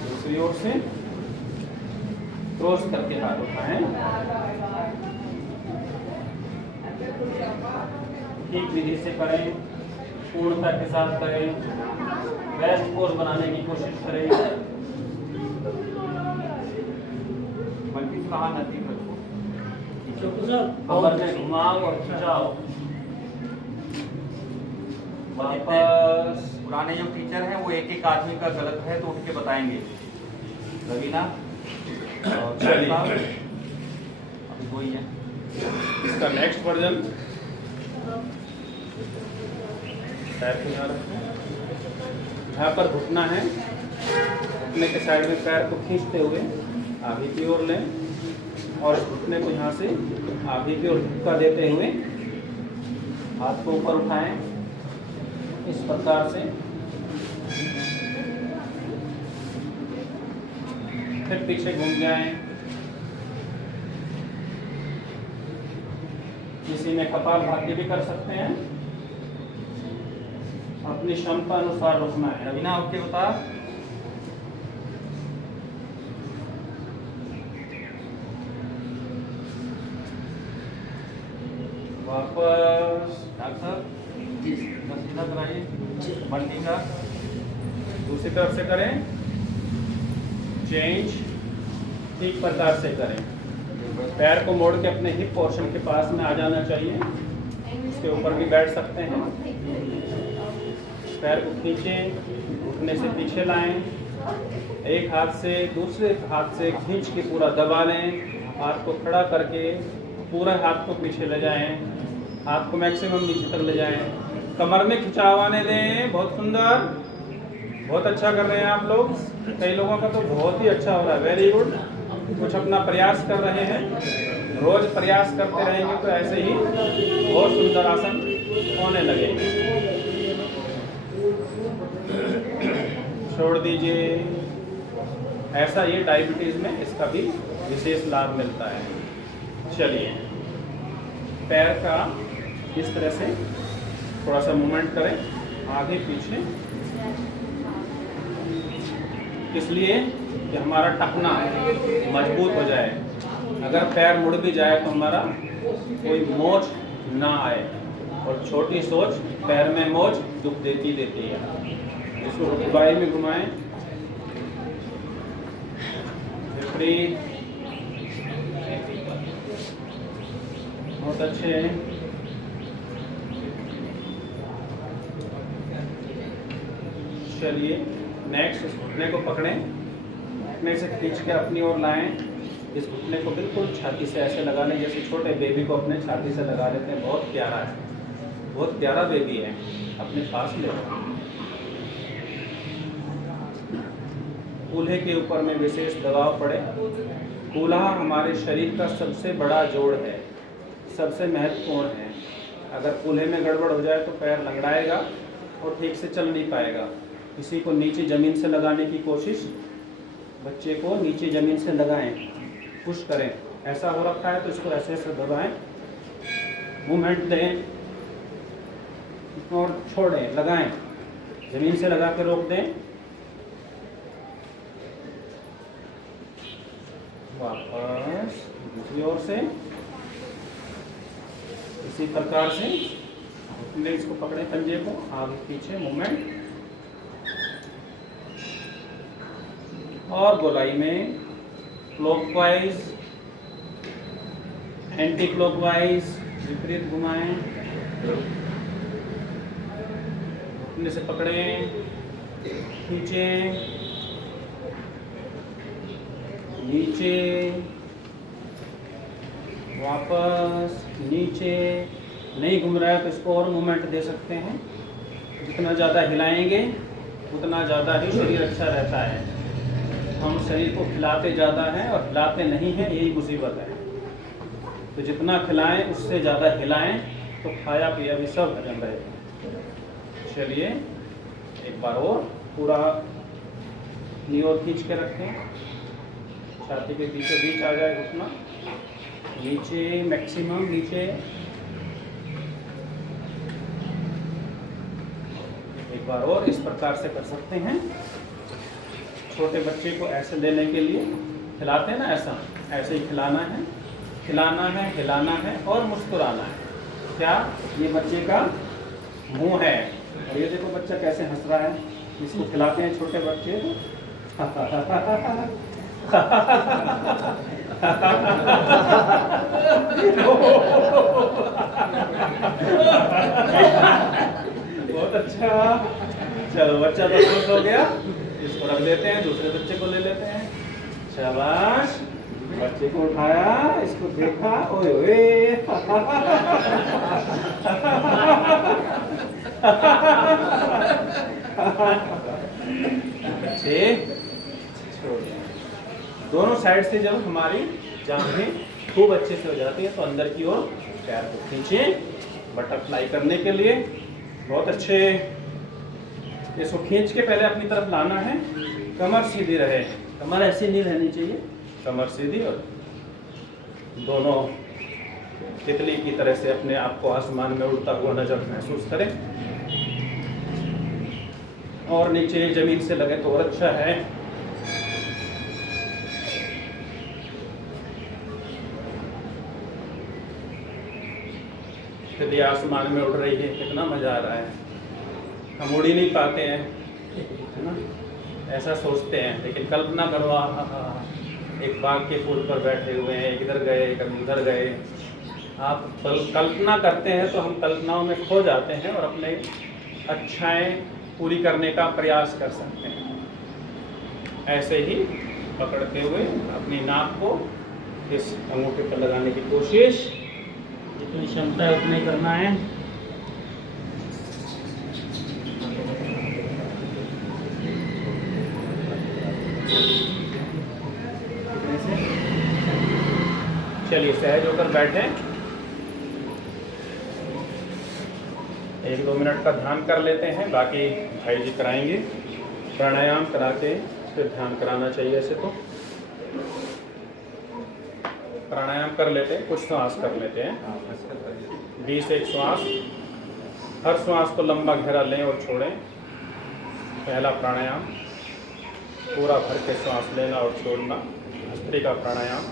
दूसरी ओर से क्रॉस करके हाथ उठाएं। ठीक विधि से करें, पूर्णता के साथ करें, बेस्ट पोज बनाने की कोशिश करें। बल्कि कहाँ नजदीक रखो, कमर में घुमाओ और खिंचाओ। वापस पुराने जो टीचर हैं वो एक एक आदमी का गलत है तो उठ के बताएंगे। रवीना और चलिए। अभी कोई है इसका नेक्स्ट वर्जन। पैर को यहाँ रखें, जहाँ पर घुटना है घुटने के साइड में पैर को खींचते हुए आगे की ओर लें और इस घुटने को यहाँ से आगे की ओर धक्का देते हुए हाथ को ऊपर उठाएं इस प्रकार से। फिर पीछे घूम जाएं। किसी में कपालभाति भी कर सकते हैं, अपनी क्षमता अनुसार रुकना है। रवीना ओके बता। वापस डॉक्टर सीधा कराइए, बंदी का दूसरी तरफ से करें, चेंज ठीक प्रकार से करें। पैर को मोड़ के अपने हिप पोर्शन के पास में आ जाना चाहिए, उसके ऊपर भी बैठ सकते हैं। पैर को खींचें, घुटने से पीछे लाएं, एक हाथ से दूसरे हाथ से खींच के पूरा दबा लें, हाथ को खड़ा करके पूरा हाथ को पीछे ले जाएं, हाथ को मैक्सिमम नीचे तक ले जाएं, कमर में खिंचाव आने दें। बहुत सुंदर, बहुत अच्छा कर रहे हैं आप लोग। कई लोगों का तो बहुत ही अच्छा हो रहा है, वेरी गुड। कुछ अपना प्रयास कर रहे हैं, रोज प्रयास करते रहेंगे तो ऐसे ही बहुत सुंदर आसन होने लगेंगे। छोड़ दीजिए। ऐसा ये डायबिटीज में इसका भी विशेष लाभ मिलता है। चलिए, पैर का इस तरह से थोड़ा सा मूवमेंट करें आगे पीछे, इसलिए कि हमारा टखना मजबूत हो जाए। अगर पैर मुड़ भी जाए तो हमारा कोई मोच ना आए, और छोटी सोच पैर में मोच दुख देती है। इसको बाई में घुमाएं, विपरीत, बहुत अच्छे हैं। चलिए नेक्स्ट, इस घुटने को पकड़ें, घुटने से खींच के अपनी ओर लाएं। इस घुटने को बिल्कुल छाती से ऐसे लगा लें जैसे छोटे बेबी को अपने छाती से लगा लेते हैं। बहुत प्यारा है, बहुत प्यारा बेबी है, अपने पास ले लो। कूल्हे के ऊपर में विशेष दबाव पड़े। कूल्हा हमारे शरीर का सबसे बड़ा जोड़ है, सबसे महत्वपूर्ण है। अगर कूल्हे में गड़बड़ हो जाए तो पैर लंगड़ाएगा और ठीक से चल नहीं पाएगा। किसी को नीचे ज़मीन से लगाने की कोशिश, बच्चे को नीचे ज़मीन से लगाएं, पुश करें। ऐसा हो रखा है तो इसको ऐसे ऐसे दबाएं, मूवमेंट दें और छोड़ें, लगाएं, ज़मीन से लगा के रोक दें। वापस दूसरी ओर से इसी प्रकार से लेग्स को पकड़े, पंजे को आगे पीछे मूवमेंट, और गोलाई में क्लॉकवाइज, एंटी क्लॉकवाइज, विपरीत घुमाएं, घुटने से पकड़ें, खींचें, नीचे, वापस नीचे। नहीं घूम रहा है तो इसको और मूवमेंट दे सकते हैं। जितना ज़्यादा हिलाएंगे उतना ज़्यादा ही शरीर अच्छा रहता है। हम शरीर को खिलाते ज़्यादा हैं और हिलाते नहीं हैं, यही मुसीबत है। तो जितना खिलाएं उससे ज़्यादा हिलाएं, तो खाया पिया भी सब हजम रहेगा। चलिए एक बार और पूरा नी और खींच के रखें, छाती के बीचों बीच आ जाए घुटना, नीचे मैक्सिमम नीचे। एक बार और इस प्रकार से कर सकते हैं। छोटे बच्चे को ऐसे देने के लिए खिलाते हैं ना, ऐसे ही खिलाना है, हिलाना है और मुस्कुराना है। क्या ये बच्चे का मुंह है, और ये देखो बच्चा कैसे हंस रहा है। इसको खिलाते हैं छोटे बच्चे को बहुत अच्छा। चलो बच्चा तो खुश हो गया, इसको रख देते हैं, दूसरे बच्चे को ले लेते हैं। शाबाश, बच्चे को उठाया, इसको देखा, ओए ओए बच्चे छोड़ दिया। दोनों साइड से जब हमारी जांघें खूब अच्छे से हो जाती है तो अंदर की ओर पैर को खींचे बटरफ्लाई करने के लिए। बहुत अच्छे। इसको खींच के पहले अपनी तरफ लाना है, कमर सीधी रहे, कमर ऐसी नहीं रहनी चाहिए, कमर सीधी, और दोनों तितली की तरह से अपने आप को आसमान में उड़ता हुआ नजर महसूस करें, और नीचे जमीन से लगे तो और अच्छा है। तितली आसमान में उड़ रही है, कितना मजा आ रहा है। हम उड़ ही नहीं पाते हैं, है ना, ऐसा सोचते हैं, लेकिन कल्पना करो एक बाग के फूल पर बैठे हुए हैं, एक इधर गए एक उधर गए। आप कल्पना करते हैं तो हम कल्पनाओं में खो जाते हैं और अपने अच्छाएं पूरी करने का प्रयास कर सकते हैं। ऐसे ही पकड़ते हुए अपनी नाक को इस अंगूठे पर लगाने की कोशिश, जितनी क्षमता है उतनी करना है। चलिए सहज होकर बैठे, 1-2 मिनट का ध्यान कर लेते हैं, बाकी भाई जी कराएंगे। प्राणायाम कराते फिर ध्यान कराना चाहिए। ऐसे तो प्राणायाम कर लेते हैं, कुछ श्वास कर लेते हैं, 20 एक श्वास। हर श्वास को लंबा गहरा लें और छोड़ें। पहला प्राणायाम, पूरा भर के श्वास लेना और छोड़ना, भस्त्रिका प्राणायाम।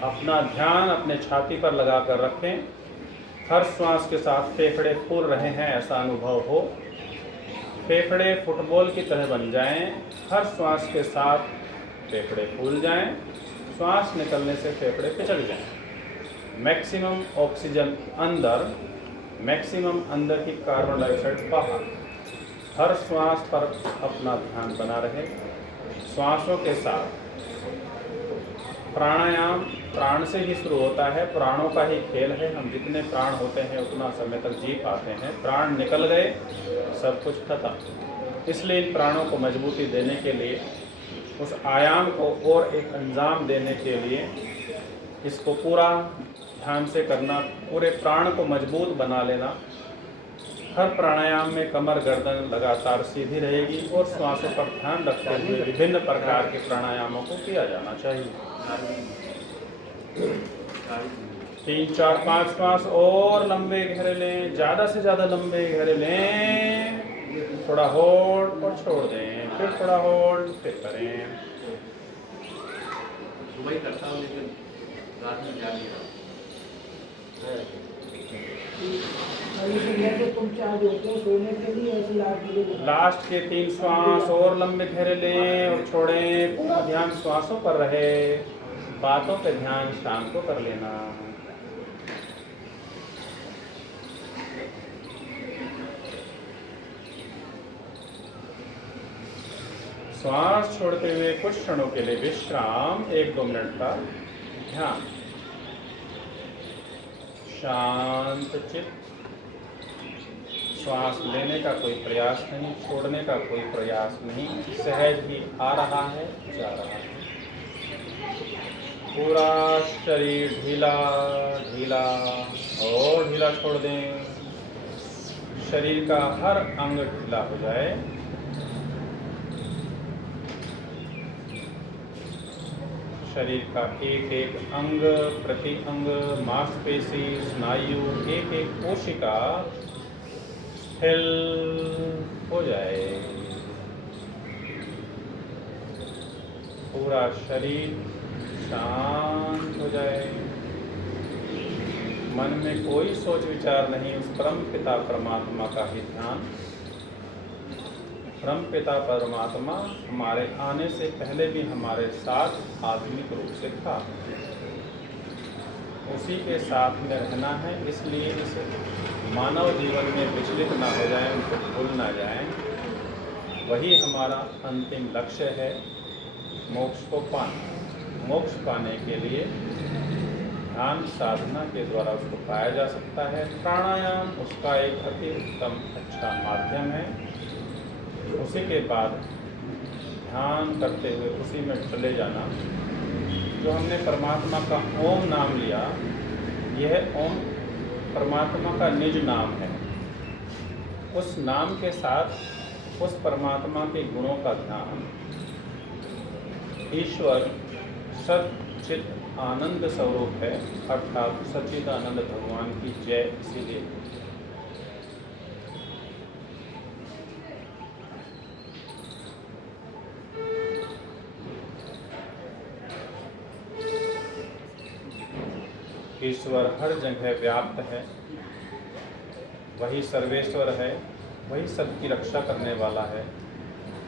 अपना ध्यान अपने छाती पर लगाकर रखें। हर श्वास के साथ फेफड़े फूल रहे हैं ऐसा अनुभव हो। फेफड़े फुटबॉल की तरह बन जाएं। हर श्वास के साथ फेफड़े फूल जाएं, श्वास निकलने से फेफड़े पिचक जाएं। मैक्सिमम ऑक्सीजन अंदर, मैक्सिमम अंदर की कार्बन डाइऑक्साइड बाहर। हर श्वास पर अपना ध्यान बना रहे। श्वासों के साथ प्राणायाम प्राण से ही शुरू होता है, प्राणों का ही खेल है। हम जितने प्राण होते हैं उतना समय तक जी पाते हैं। प्राण निकल गए सब कुछ खत्म। इसलिए इन प्राणों को मजबूती देने के लिए, उस आयाम को और एक अंजाम देने के लिए इसको पूरा ध्यान से करना, पूरे प्राण को मजबूत बना लेना। हर प्राणायाम में कमर गर्दन लगातार सीधी रहेगी और श्वासों पर ध्यान रखते हुए विभिन्न प्रकार के प्राणायामों को किया जाना चाहिए। 3, 4, 5 श्वास और लंबे गहरे लें, ज़्यादा से ज़्यादा लंबे गहरे लें। थोड़ा होल्ड और छोड़ दें, फिर थोड़ा होल्ड, फिर करें। सुबह करता हूँ लेकिन रात में जा नहीं रहा। लास्ट के 3 श्वास और लंबे गहरे लें और छोड़ें। पूरा ध्यान श्वासों पर रहे, बातों पे ध्यान शाम को कर लेना। श्वास छोड़ते हुए कुछ क्षणों के लिए विश्राम, 1-2 मिनट का ध्यान। शांत चित्त। श्वास लेने का कोई प्रयास नहीं, छोड़ने का कोई प्रयास नहीं, सहज भी आ रहा है, जा रहा है। पूरा शरीर ढीला ढीला और ढीला छोड़ दें। शरीर का हर अंग ढीला हो जाए। शरीर का एक एक अंग, प्रति अंग, मांसपेशी, स्नायु, एक एक कोशिका स्थिर हो जाए। पूरा शरीर शांत हो जाए। मन में कोई सोच विचार नहीं, उस परम पिता परमात्मा का ही ध्यान। परम पिता परमात्मा हमारे आने से पहले भी हमारे साथ आत्मिक रूप से था। उसी के साथ में रहना है, इसलिए इस मानव जीवन में विचलित ना हो जाएं, उनको भूल ना जाएं। वही हमारा अंतिम लक्ष्य है, मोक्ष को पाना। मोक्ष पाने के लिए ध्यान साधना के द्वारा उसको पाया जा सकता है। प्राणायाम उसका एक अति उत्तम अच्छा माध्यम है। उसी के बाद ध्यान करते हुए उसी में चले जाना। जो हमने परमात्मा का ओम नाम लिया, यह ओम परमात्मा का निज नाम है। उस नाम के साथ उस परमात्मा के गुणों का ध्यान। ईश्वर सच्चित आनंद स्वरूप है, अर्थात सच्चिदानंद भगवान की जय। इसीलिए ईश्वर हर जगह व्याप्त है। वही सर्वेश्वर है, वही सबकी रक्षा करने वाला है,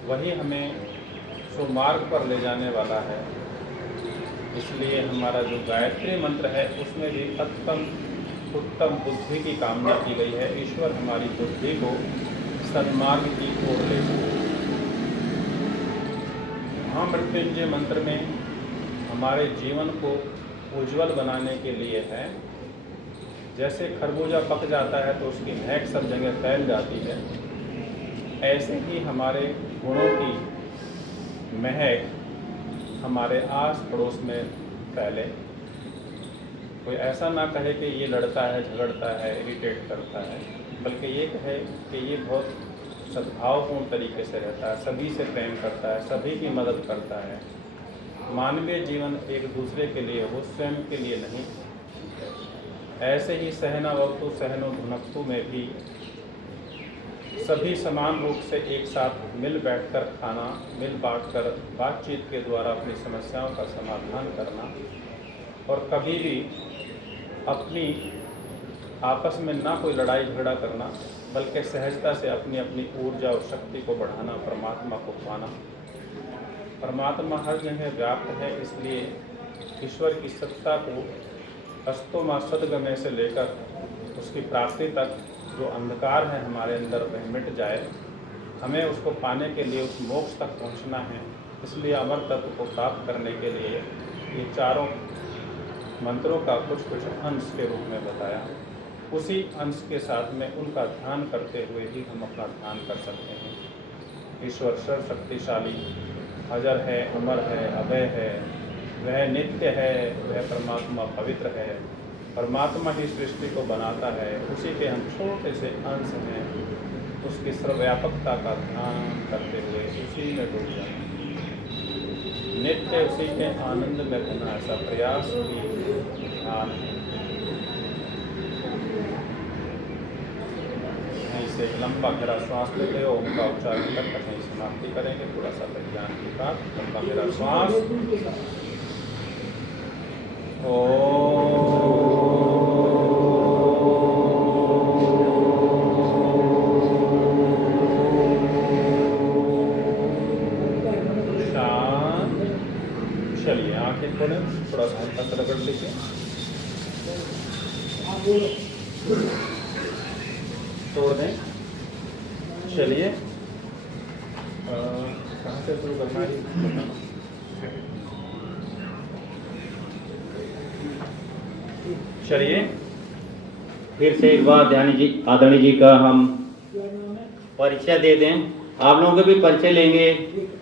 वही हमें सुमार्ग पर ले जाने वाला है। इसलिए हमारा जो गायत्री मंत्र है उसमें भी उत्तम बुद्धि की कामना की गई है। ईश्वर हमारी बुद्धि को सन्मार्ग की ओर ले जाए। महामृत्युंजय मंत्र में हमारे जीवन को उज्जवल बनाने के लिए है। जैसे खरबूजा पक जाता है तो उसकी महक सब जगह फैल जाती है, ऐसे ही हमारे गुणों की महक हमारे आस पड़ोस में फैले। कोई ऐसा ना कहे कि ये लड़ता है, झगड़ता है, इरिटेट करता है, बल्कि ये कहे कि ये बहुत सद्भावपूर्ण तरीके से रहता है, सभी से प्रेम करता है, सभी की मदद करता है। मानवीय जीवन एक दूसरे के लिए हो, स्वयं के लिए नहीं। ऐसे ही सहनावतु सहनो भुनक्तु में भी सभी समान रूप से एक साथ मिल बैठकर खाना, मिल बांटकर बातचीत के द्वारा अपनी समस्याओं का समाधान करना, और कभी भी अपनी आपस में ना कोई लड़ाई झगड़ा करना, बल्कि सहजता से अपनी अपनी ऊर्जा और शक्ति को बढ़ाना, परमात्मा को पाना। परमात्मा हर जगह व्याप्त है, इसलिए ईश्वर की सत्ता को अस्तोमा सद्गमय से लेकर उसकी प्राप्ति तक जो अंधकार है हमारे अंदर वह मिट जाए। हमें उसको पाने के लिए उस मोक्ष तक पहुंचना है। इसलिए अमर तत्व को प्राप्त करने के लिए ये चारों मंत्रों का कुछ कुछ अंश के रूप में बताया। उसी अंश के साथ में उनका ध्यान करते हुए ही हम अपना ध्यान कर सकते हैं। ईश्वर सर्वशक्तिशाली, अजर है, अमर है, अभय है, वह नित्य है, वह परमात्मा पवित्र है। परमात्मा ही सृष्टि को बनाता है, उसी के हम छोटे से अंश हैं। उसकी सर्वव्यापकता का ध्यान करते हुए उसी में डूब जाना, नित्य उसी के आनंद में रहना, ऐसा प्रयास ही ध्यान है। से लंबा गहरा श्वास लेते ओम का उच्चारण कर कहीं समाप्ति करेंगे। थोड़ा सा विज्ञान के साथ लंबा गहरा श्वास। शांत। चलिए आंखें खोलें, थोड़ा सा हल्का रगड़ लीजिए, छोड़ दें। चलिए कहाँ से शुरू करना है? चलिए फिर से एक बार आदरणीय जी का हम परिचय दे दें। आप लोगों के भी परिचय लेंगे,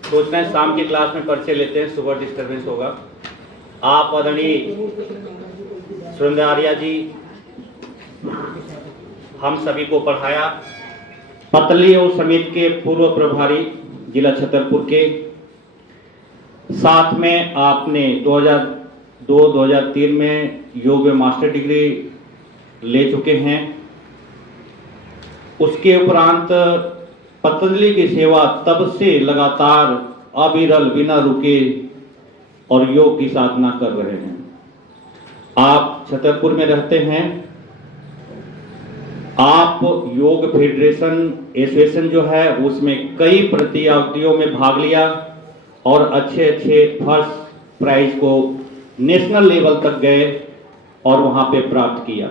सोच रहे हैं शाम की क्लास में परिचय लेते हैं, सुबह डिस्टर्बेंस होगा। आप आदरणीय सुरेंद्र आर्या जी हम सभी को पढ़ाया, पतली और समिति के पूर्व प्रभारी जिला छतरपुर के। साथ में आपने 2002-2003 में योग में मास्टर डिग्री ले चुके हैं। उसके उपरांत पतंजलि की सेवा तब से लगातार अविरल बिना रुके और योग की साधना कर रहे हैं। आप छतरपुर में रहते हैं, आप योग फेडरेशन एसोसिएशन जो है उसमें कई प्रतियोगिताओं में भाग लिया और अच्छे फर्स्ट प्राइज को नेशनल लेवल तक गए और वहां पे प्राप्त किया,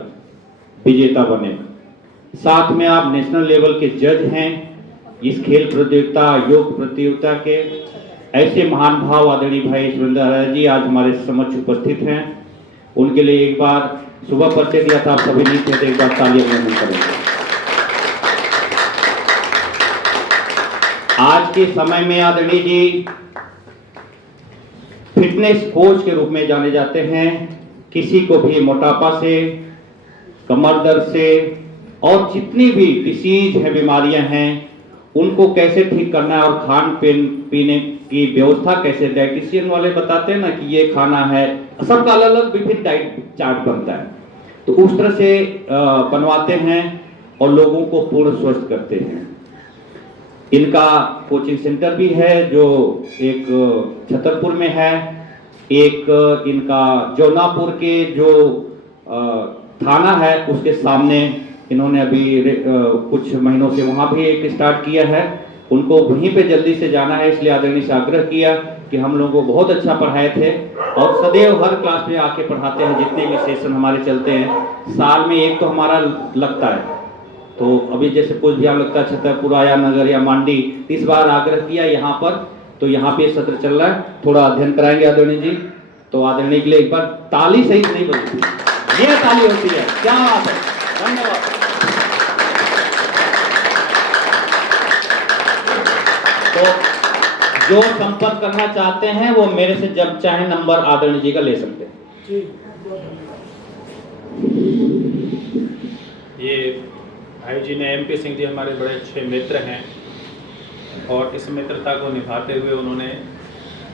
विजेता बने। साथ में आप नेशनल लेवल के जज हैं इस खेल प्रतियोगिता योग प्रतियोगिता के। ऐसे महान भाव आदरणीय भाई सुरेंद्र आर्या जी आज हमारे समक्ष उपस्थित हैं। उनके लिए एक बार सुबह परिचय दिया था, आप सभी नीचे थे, एक बार ताली अभिनंदन करेंगे। आज के समय में आदरणीय जी फिटनेस कोच के रूप में जाने जाते हैं। किसी को भी मोटापा से, कमर दर्द से और जितनी भी डिसीज है, बीमारियां हैं, उनको कैसे ठीक करना है और खान पीने की व्यवस्था कैसे, डाइटिशियन वाले बताते हैं ना कि ये खाना है, सबका अलग अलग विभिन्न डाइट चार्ट बनता है, तो उस तरह से बनवाते हैं और लोगों को पूर्ण स्वस्थ करते हैं। इनका कोचिंग सेंटर भी है जो एक छतरपुर में है, एक इनका जौनापुर के जो थाना है उसके सामने इन्होंने अभी कुछ महीनों से वहां भी एक स्टार्ट किया है। उनको वहीं पे जल्दी से जाना है, इसलिए आदरणीय से आग्रह किया कि हम लोगों को बहुत अच्छा पढ़ाए थे और सदैव हर क्लास में आके पढ़ाते हैं। जितने भी सेशन हमारे चलते हैं, साल में एक तो हमारा लगता है, तो अभी जैसे कुछ भी लगता है छतरपुर, आया नगर या मांडी, इस बार आग्रह किया यहाँ पर, तो यहाँ पे सत्र चल रहा है, थोड़ा अध्ययन कराएंगे आदरणीय जी। तो आदरणीय के लिए एक बार ताली सही नहीं बजती, ये ताली होती है, क्या बात है, धन्यवाद। तो जो संपर्क करना चाहते हैं वो मेरे से जब चाहे नंबर आदरणीय जी का ले सकते हैं। ये भाई जी ने MP सिंह जी हमारे बड़े अच्छे मित्र हैं और इस मित्रता को निभाते हुए उन्होंने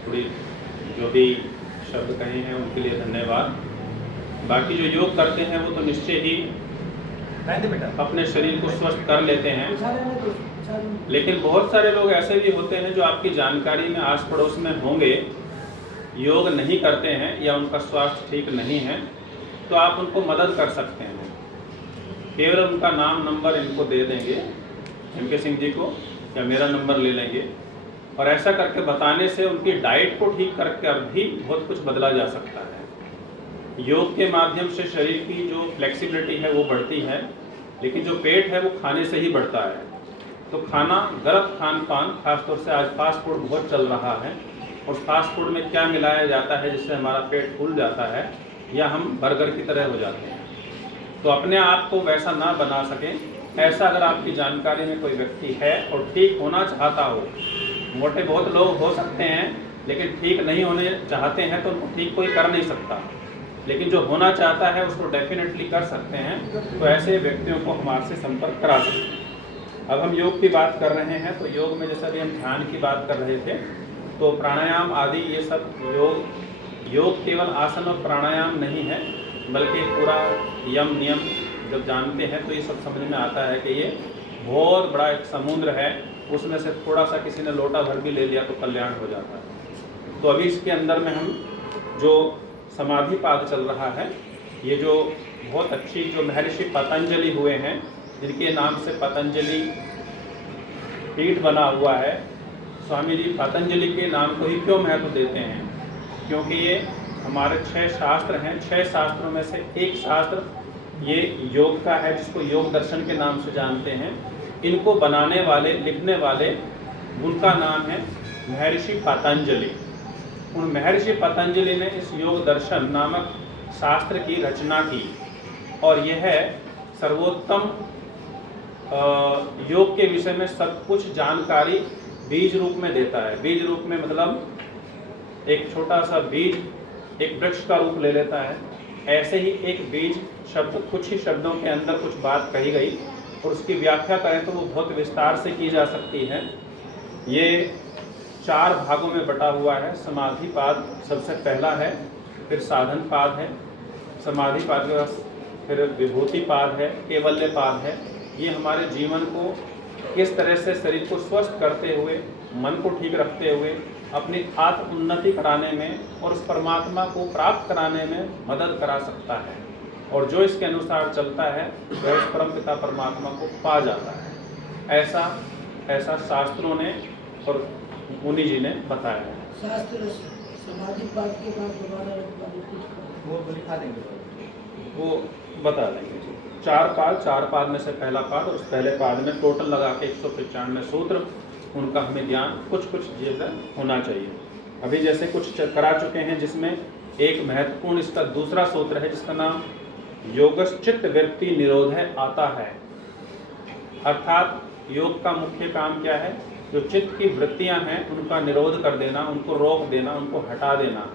थोड़ी जो भी शब्द कहे हैं उनके लिए धन्यवाद। बाकी जो योग करते हैं वो तो निश्चय ही अपने शरीर को स्वस्थ कर लेते हैं, लेकिन बहुत सारे लोग ऐसे भी होते हैं जो आपकी जानकारी में आस पड़ोस में होंगे, योग नहीं करते हैं या उनका स्वास्थ्य ठीक नहीं है, तो आप उनको मदद कर सकते हैं। केवल उनका नाम नंबर इनको दे देंगे, MP सिंह जी को, या मेरा नंबर ले लेंगे और ऐसा करके बताने से उनकी डाइट को ठीक करके भी बहुत कुछ बदला जा सकता है। योग के माध्यम से शरीर की जो फ्लेक्सिबिलिटी है वो बढ़ती है, लेकिन जो पेट है वो खाने से ही बढ़ता है। तो खाना, गलत खान पान, खासतौर से आज फास्ट फूड बहुत चल रहा है और फास्ट फूड में क्या मिलाया जाता है जिससे हमारा पेट फूल जाता है या हम बर्गर की तरह हो जाते हैं। तो अपने आप को वैसा ना बना सकें, ऐसा अगर आपकी जानकारी में कोई व्यक्ति है और ठीक होना चाहता हो, मोटे बहुत लोग हो सकते हैं लेकिन ठीक नहीं होने चाहते हैं तो उनको ठीक कोई कर नहीं सकता, लेकिन जो होना चाहता है उसको डेफिनेटली कर सकते हैं, तो ऐसे व्यक्तियों को हमारे से संपर्क करा सकते हैं। अब हम योग की बात कर रहे हैं, तो योग में जैसा भी हम ध्यान की बात कर रहे थे, तो प्राणायाम आदि ये सब योग केवल आसन और प्राणायाम नहीं है, बल्कि पूरा यम नियम जब जानते हैं तो ये सब समझ में आता है कि ये बहुत बड़ा एक समुद्र है, उसमें से थोड़ा सा किसी ने लोटा भर भी ले लिया तो कल्याण हो जाता है। तो अभी इसके अंदर में हम जो समाधि पाद चल रहा है, ये जो बहुत अच्छी जो महर्षि पतंजलि हुए हैं, जिनके नाम से पतंजलि पीठ बना हुआ है, स्वामी जी पतंजलि के नाम को ही क्यों महत्व देते हैं? क्योंकि ये हमारे 6 शास्त्र हैं, 6 शास्त्रों में से एक शास्त्र ये योग का है, जिसको योग दर्शन के नाम से जानते हैं। इनको बनाने वाले, लिखने वाले, उनका नाम है महर्षि पतंजलि। उन महर्षि पतंजलि ने इस योग दर्शन नामक शास्त्र की रचना की और यह सर्वोत्तम योग के विषय में सब कुछ जानकारी बीज रूप में देता है। बीज रूप में मतलब एक छोटा सा बीज एक वृक्ष का रूप ले लेता है। ऐसे ही एक बीज शब्द, कुछ ही शब्दों के अंदर कुछ बात कही गई और उसकी व्याख्या करें तो वो बहुत विस्तार से की जा सकती है। ये 4 भागों में बटा हुआ है। समाधि पाद सबसे पहला है, फिर साधन पाद है, समाधि पाद के बाद फिर विभूति पाद है, केवल्य पाद है। ये हमारे जीवन को किस तरह से शरीर को स्वस्थ करते हुए, मन को ठीक रखते हुए, अपनी आत्म उन्नति कराने में और उस परमात्मा को प्राप्त कराने में मदद करा सकता है। और जो इसके अनुसार चलता है वह उस परम पिता परमात्मा को पा जाता है। ऐसा शास्त्रों ने और मुनि जी ने बताया है। शास्त्र समाधि पाठ के बाद दोबारा वो लिखा देंगे, वो बता देंगे जी। 4 पाद में से पहला पाद और उस पहले पाद में टोटल लगा के 195 सूत्र, उनका हमें ज्ञान कुछ जैसा होना चाहिए। अभी जैसे कुछ करा चुके हैं, जिसमें एक महत्वपूर्ण इसका दूसरा सूत्र है जिसका नाम योगश्चित्त वृत्ति निरोध आता है। अर्थात योग का मुख्य काम क्या है? जो चित्त की वृत्तियां हैं उनका निरोध कर देना, उनको रोक देना, उनको हटा देना।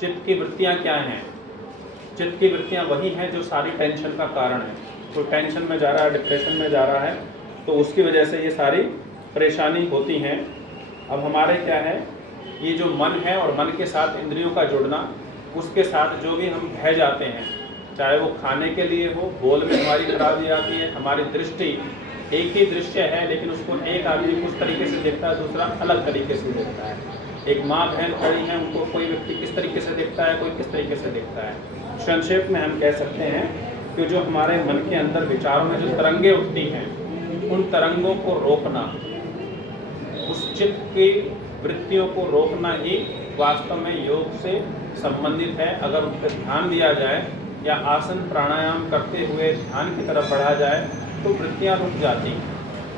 चित्त की वृत्तियां क्या हैं? चित्त की वृत्तियां वही हैं जो सारी टेंशन का कारण है। कोई टेंशन में जा रहा है, डिप्रेशन में जा रहा है, तो उसकी वजह से ये सारी परेशानी होती हैं। अब हमारे क्या है, ये जो मन है और मन के साथ इंद्रियों का जुड़ना, उसके साथ जो भी हम बह जाते हैं, चाहे वो खाने के लिए हो, बोल में हमारी खराबी आती है, हमारी दृष्टि एक ही दृश्य है लेकिन उसको एक आदमी कुछ तरीके से देखता है, दूसरा अलग तरीके से देखता है। एक माँ बहन खड़ी है, उनको कोई व्यक्ति किस तरीके से देखता है, कोई किस तरीके से देखता है। संक्षेप में हम कह सकते हैं कि जो हमारे मन के अंदर विचारों में जो तरंगे उठती हैं, उन तरंगों को रोकना, उस चित्त की वृत्तियों को रोकना ही वास्तव में योग से संबंधित है। अगर उस पर ध्यान दिया जाए या आसन प्राणायाम करते हुए ध्यान की तरफ बढ़ा जाए तो वृत्तियाँ रुक जाती हैं,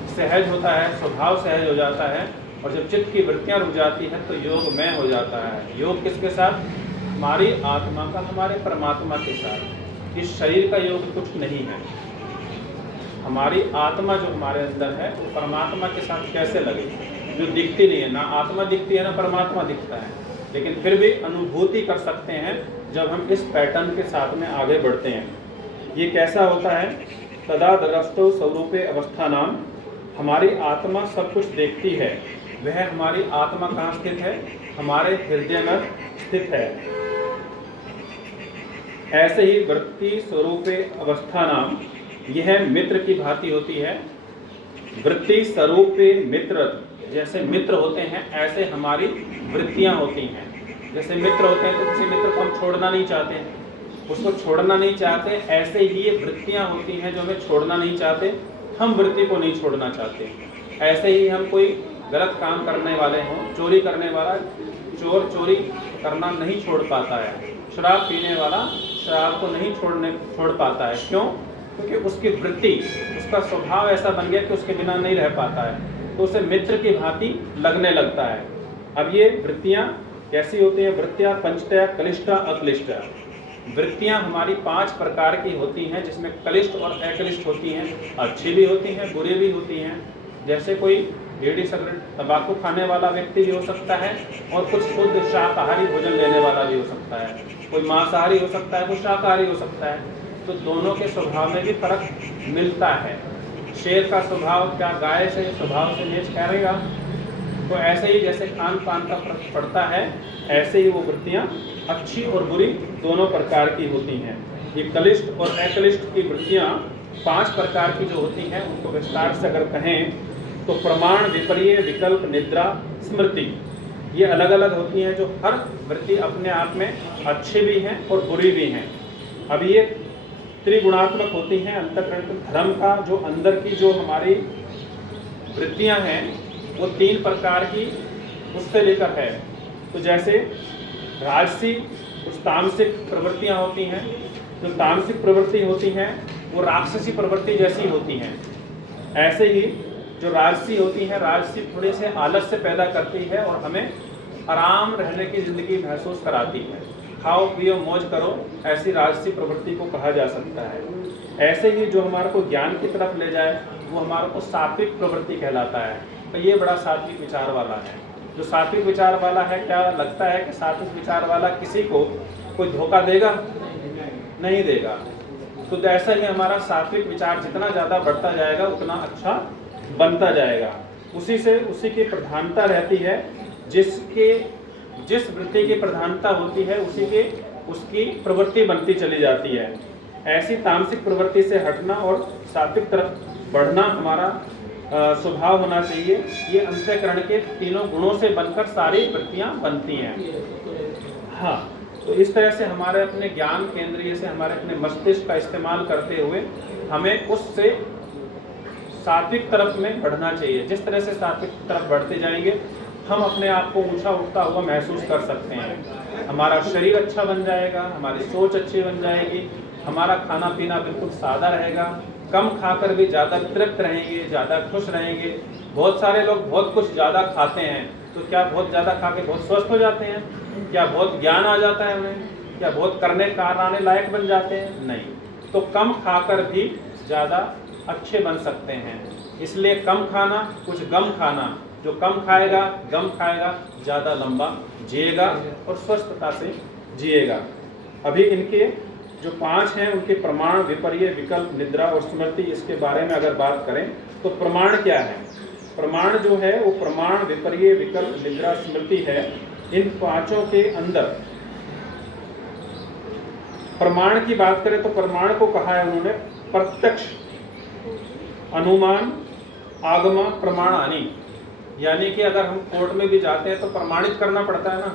सहज होता है, स्वभाव सहज हो जाता है। और जब चित्त की वृत्तियाँ रुक जाती हैं तो योगमय हो जाता है। योग किसके साथ? हमारी आत्मा का, हमारे परमात्मा के साथ। इस शरीर का योग कुछ नहीं है। हमारी आत्मा जो हमारे अंदर है वो परमात्मा के साथ कैसे लगे, जो दिखती नहीं है, ना आत्मा दिखती है ना परमात्मा दिखता है, लेकिन फिर भी अनुभूति कर सकते हैं जब हम इस पैटर्न के साथ में आगे बढ़ते हैं। ये कैसा होता है? तदा द्रष्टो स्वरूपे अवस्था नाम, हमारी आत्मा सब कुछ देखती है। वह हमारी आत्मा कहाँ स्थित है? हमारे हृदय में स्थित है। ऐसे ही वृत्ति स्वरूपे अवस्था नाम, यह मित्र की भांति होती है। वृत्ति स्वरूपे मित्र, जैसे मित्र होते हैं ऐसे हमारी वृत्तियां होती हैं। जैसे मित्र होते हैं तो किसी मित्र को हम छोड़ना नहीं चाहते, उसको छोड़ना नहीं चाहते, ऐसे ही ये वृत्तियां होती हैं जो हमें छोड़ना नहीं चाहते, हम वृत्ति को नहीं छोड़ना चाहते। ऐसे ही हम कोई गलत काम करने वाले हों, चोरी करने वाला चोर चोरी करना नहीं छोड़ पाता है, शराब पीने वाला शराब को नहीं छोड़ पाता है। क्यों? क्योंकि उसकी वृत्ति, उसका स्वभाव ऐसा बन गया कि उसके बिना नहीं रह पाता है, तो उसे मित्र की भांति लगने लगता है। अब ये वृत्तियाँ कैसी होती हैं? वृत्तियाँ पंचतया कलिष्ठा अक्लिष्ठा। वृत्तियाँ हमारी 5 प्रकार की होती हैं, जिसमें कलिष्ठ और अकलिष्ठ होती हैं, अच्छी भी होती हैं, बुरी भी होती हैं। जैसे कोई बीड़ी सिगरेट तंबाकू खाने वाला व्यक्ति भी हो सकता है और कुछ शुद्ध शाकाहारी भोजन लेने वाला भी हो सकता है, कोई मांसाहारी हो सकता है, कोई शाकाहारी हो सकता है। तो दोनों के स्वभाव में भी फर्क मिलता है। शेर का स्वभाव क्या गाय से स्वभाव से मेच करेगा? तो ऐसे ही जैसे खान पान का फर्क पड़ता है, ऐसे ही वो वृत्तियाँ अच्छी और बुरी दोनों प्रकार की होती हैं। ये कलिष्ठ और अकलिष्ठ की वृत्तियाँ 5 प्रकार की जो होती हैं, उनको विस्तार से अगर कहें तो प्रमाण, विपर्य, विकल्प, निद्रा, स्मृति, ये अलग अलग होती हैं, जो हर वृत्ति अपने आप में अच्छी भी हैं और बुरी भी हैं। अब ये त्रिगुणात्मक होती हैं। अंतःकरण धर्म का जो अंदर की जो हमारी वृत्तियां हैं वो 3 प्रकार की उससे लेकर है। तो जैसे राजसी कुछ तामसिक प्रवृत्तियां होती हैं, जो तामसिक प्रवृत्ति होती हैं वो राक्षसी प्रवृत्ति जैसी होती हैं। ऐसे ही जो राजसी होती है, राजसी थोड़े से आलस्य पैदा करती है और हमें आराम रहने की ज़िंदगी महसूस कराती है। खाओ पियो मौज करो, ऐसी राजसी प्रवृत्ति को कहा जा सकता है। ऐसे ही जो हमारे को ज्ञान की तरफ ले जाए वो हमारे को सात्विक प्रवृत्ति कहलाता है। तो ये बड़ा सात्विक विचार वाला है। जो सात्विक विचार वाला है, क्या लगता है कि सात्विक विचार वाला किसी को कोई धोखा देगा? नहीं देगा। तो ऐसा ही हमारा सात्विक विचार जितना ज़्यादा बढ़ता जाएगा उतना अच्छा बनता जाएगा। उसी की प्रधानता रहती है, जिस वृत्ति की प्रधानता होती है उसकी प्रवृत्ति बनती चली जाती है। ऐसी तामसिक प्रवृत्ति से हटना और सात्विक तरफ बढ़ना हमारा स्वभाव होना चाहिए। ये अंतःकरण के तीनों गुणों से बनकर सारी वृत्तियां बनती हैं। हाँ, तो इस तरह से हमारे अपने ज्ञान केंद्रीय से हमारे अपने मस्तिष्क का इस्तेमाल करते हुए हमें उससे सात्विक तरफ में बढ़ना चाहिए। जिस तरह से सात्विक तरफ बढ़ते जाएंगे हम अपने आप को ऊंचा उठता हुआ महसूस कर सकते हैं। हमारा शरीर अच्छा बन जाएगा, हमारी सोच अच्छी बन जाएगी, हमारा खाना पीना बिल्कुल सादा रहेगा, कम खाकर भी ज़्यादा तृप्त रहेंगे, ज़्यादा खुश रहेंगे। बहुत सारे लोग बहुत कुछ ज़्यादा खाते हैं, तो क्या बहुत ज़्यादा खा के बहुत स्वस्थ हो जाते हैं? क्या बहुत ज्ञान आ जाता है उन्हें? क्या बहुत कराने लायक बन जाते हैं? नहीं। तो कम खाकर भी ज़्यादा अच्छे बन सकते हैं। इसलिए कम खाना, कुछ गम खाना। जो कम खाएगा, गम खाएगा, ज़्यादा लंबा जिएगा और स्वस्थता से जिएगा। अभी इनके जो 5 हैं उनके प्रमाण, विपर्य, विकल्प, निद्रा और स्मृति, इसके बारे में अगर बात करें तो प्रमाण क्या है? प्रमाण जो है वो प्रमाण, विपर्य, विकल्प, निद्रा, स्मृति है। इन 5 के अंदर प्रमाण की बात करें तो प्रमाण को कहा है उन्होंने प्रत्यक्ष, अनुमान, आगम, प्रमाणानि। यानी कि अगर हम कोर्ट में भी जाते हैं तो प्रमाणित करना पड़ता है ना,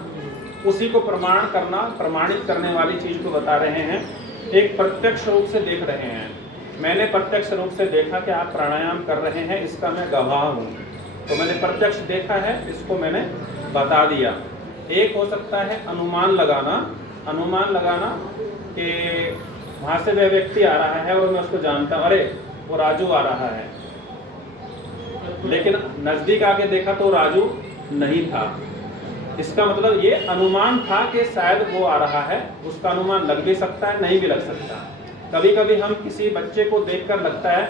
उसी को प्रमाण करना, प्रमाणित करने वाली चीज को बता रहे हैं। एक प्रत्यक्ष रूप से देख रहे हैं। मैंने प्रत्यक्ष रूप से देखा कि आप प्राणायाम कर रहे हैं, इसका मैं गवाह हूँ। तो मैंने प्रत्यक्ष देखा है, इसको मैंने बता दिया। एक हो सकता है अनुमान लगाना कि वहाँ से वह व्यक्ति आ रहा है और मैं उसको जानता हूँ, अरे वो राजू आ रहा है, लेकिन नजदीक आके देखा तो राजू नहीं था। इसका मतलब ये अनुमान था कि शायद वो आ रहा है। उसका अनुमान लग भी सकता है, नहीं भी लग सकता। कभी कभी हम किसी बच्चे को देखकर लगता है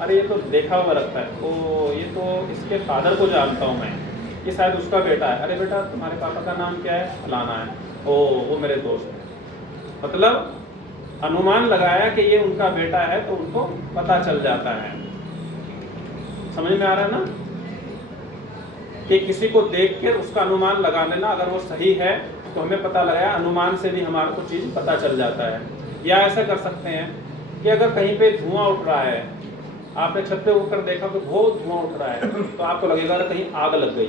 अरे ये तो देखा हुआ लगता है, ओ ये तो इसके फादर को जानता हूँ मैं, ये शायद उसका बेटा है। अरे बेटा तुम्हारे पापा का नाम क्या है? फलाना है। ओ वो मेरे दोस्त है। मतलब अनुमान लगाया कि ये उनका बेटा है, तो उनको पता चल जाता है। समझ में आ रहा है ना कि किसी को देख के उसका अनुमान लगा लेना, अगर वो सही है तो हमें पता लगाया, अनुमान से भी हमारे को चीज़ पता चल जाता है। या ऐसा कर सकते हैं कि अगर कहीं पे धुआं उठ रहा है, आपने छत पे ऊपर देखा तो बहुत धुआं उठ रहा है, तो आपको लगेगा कहीं आग लग गई।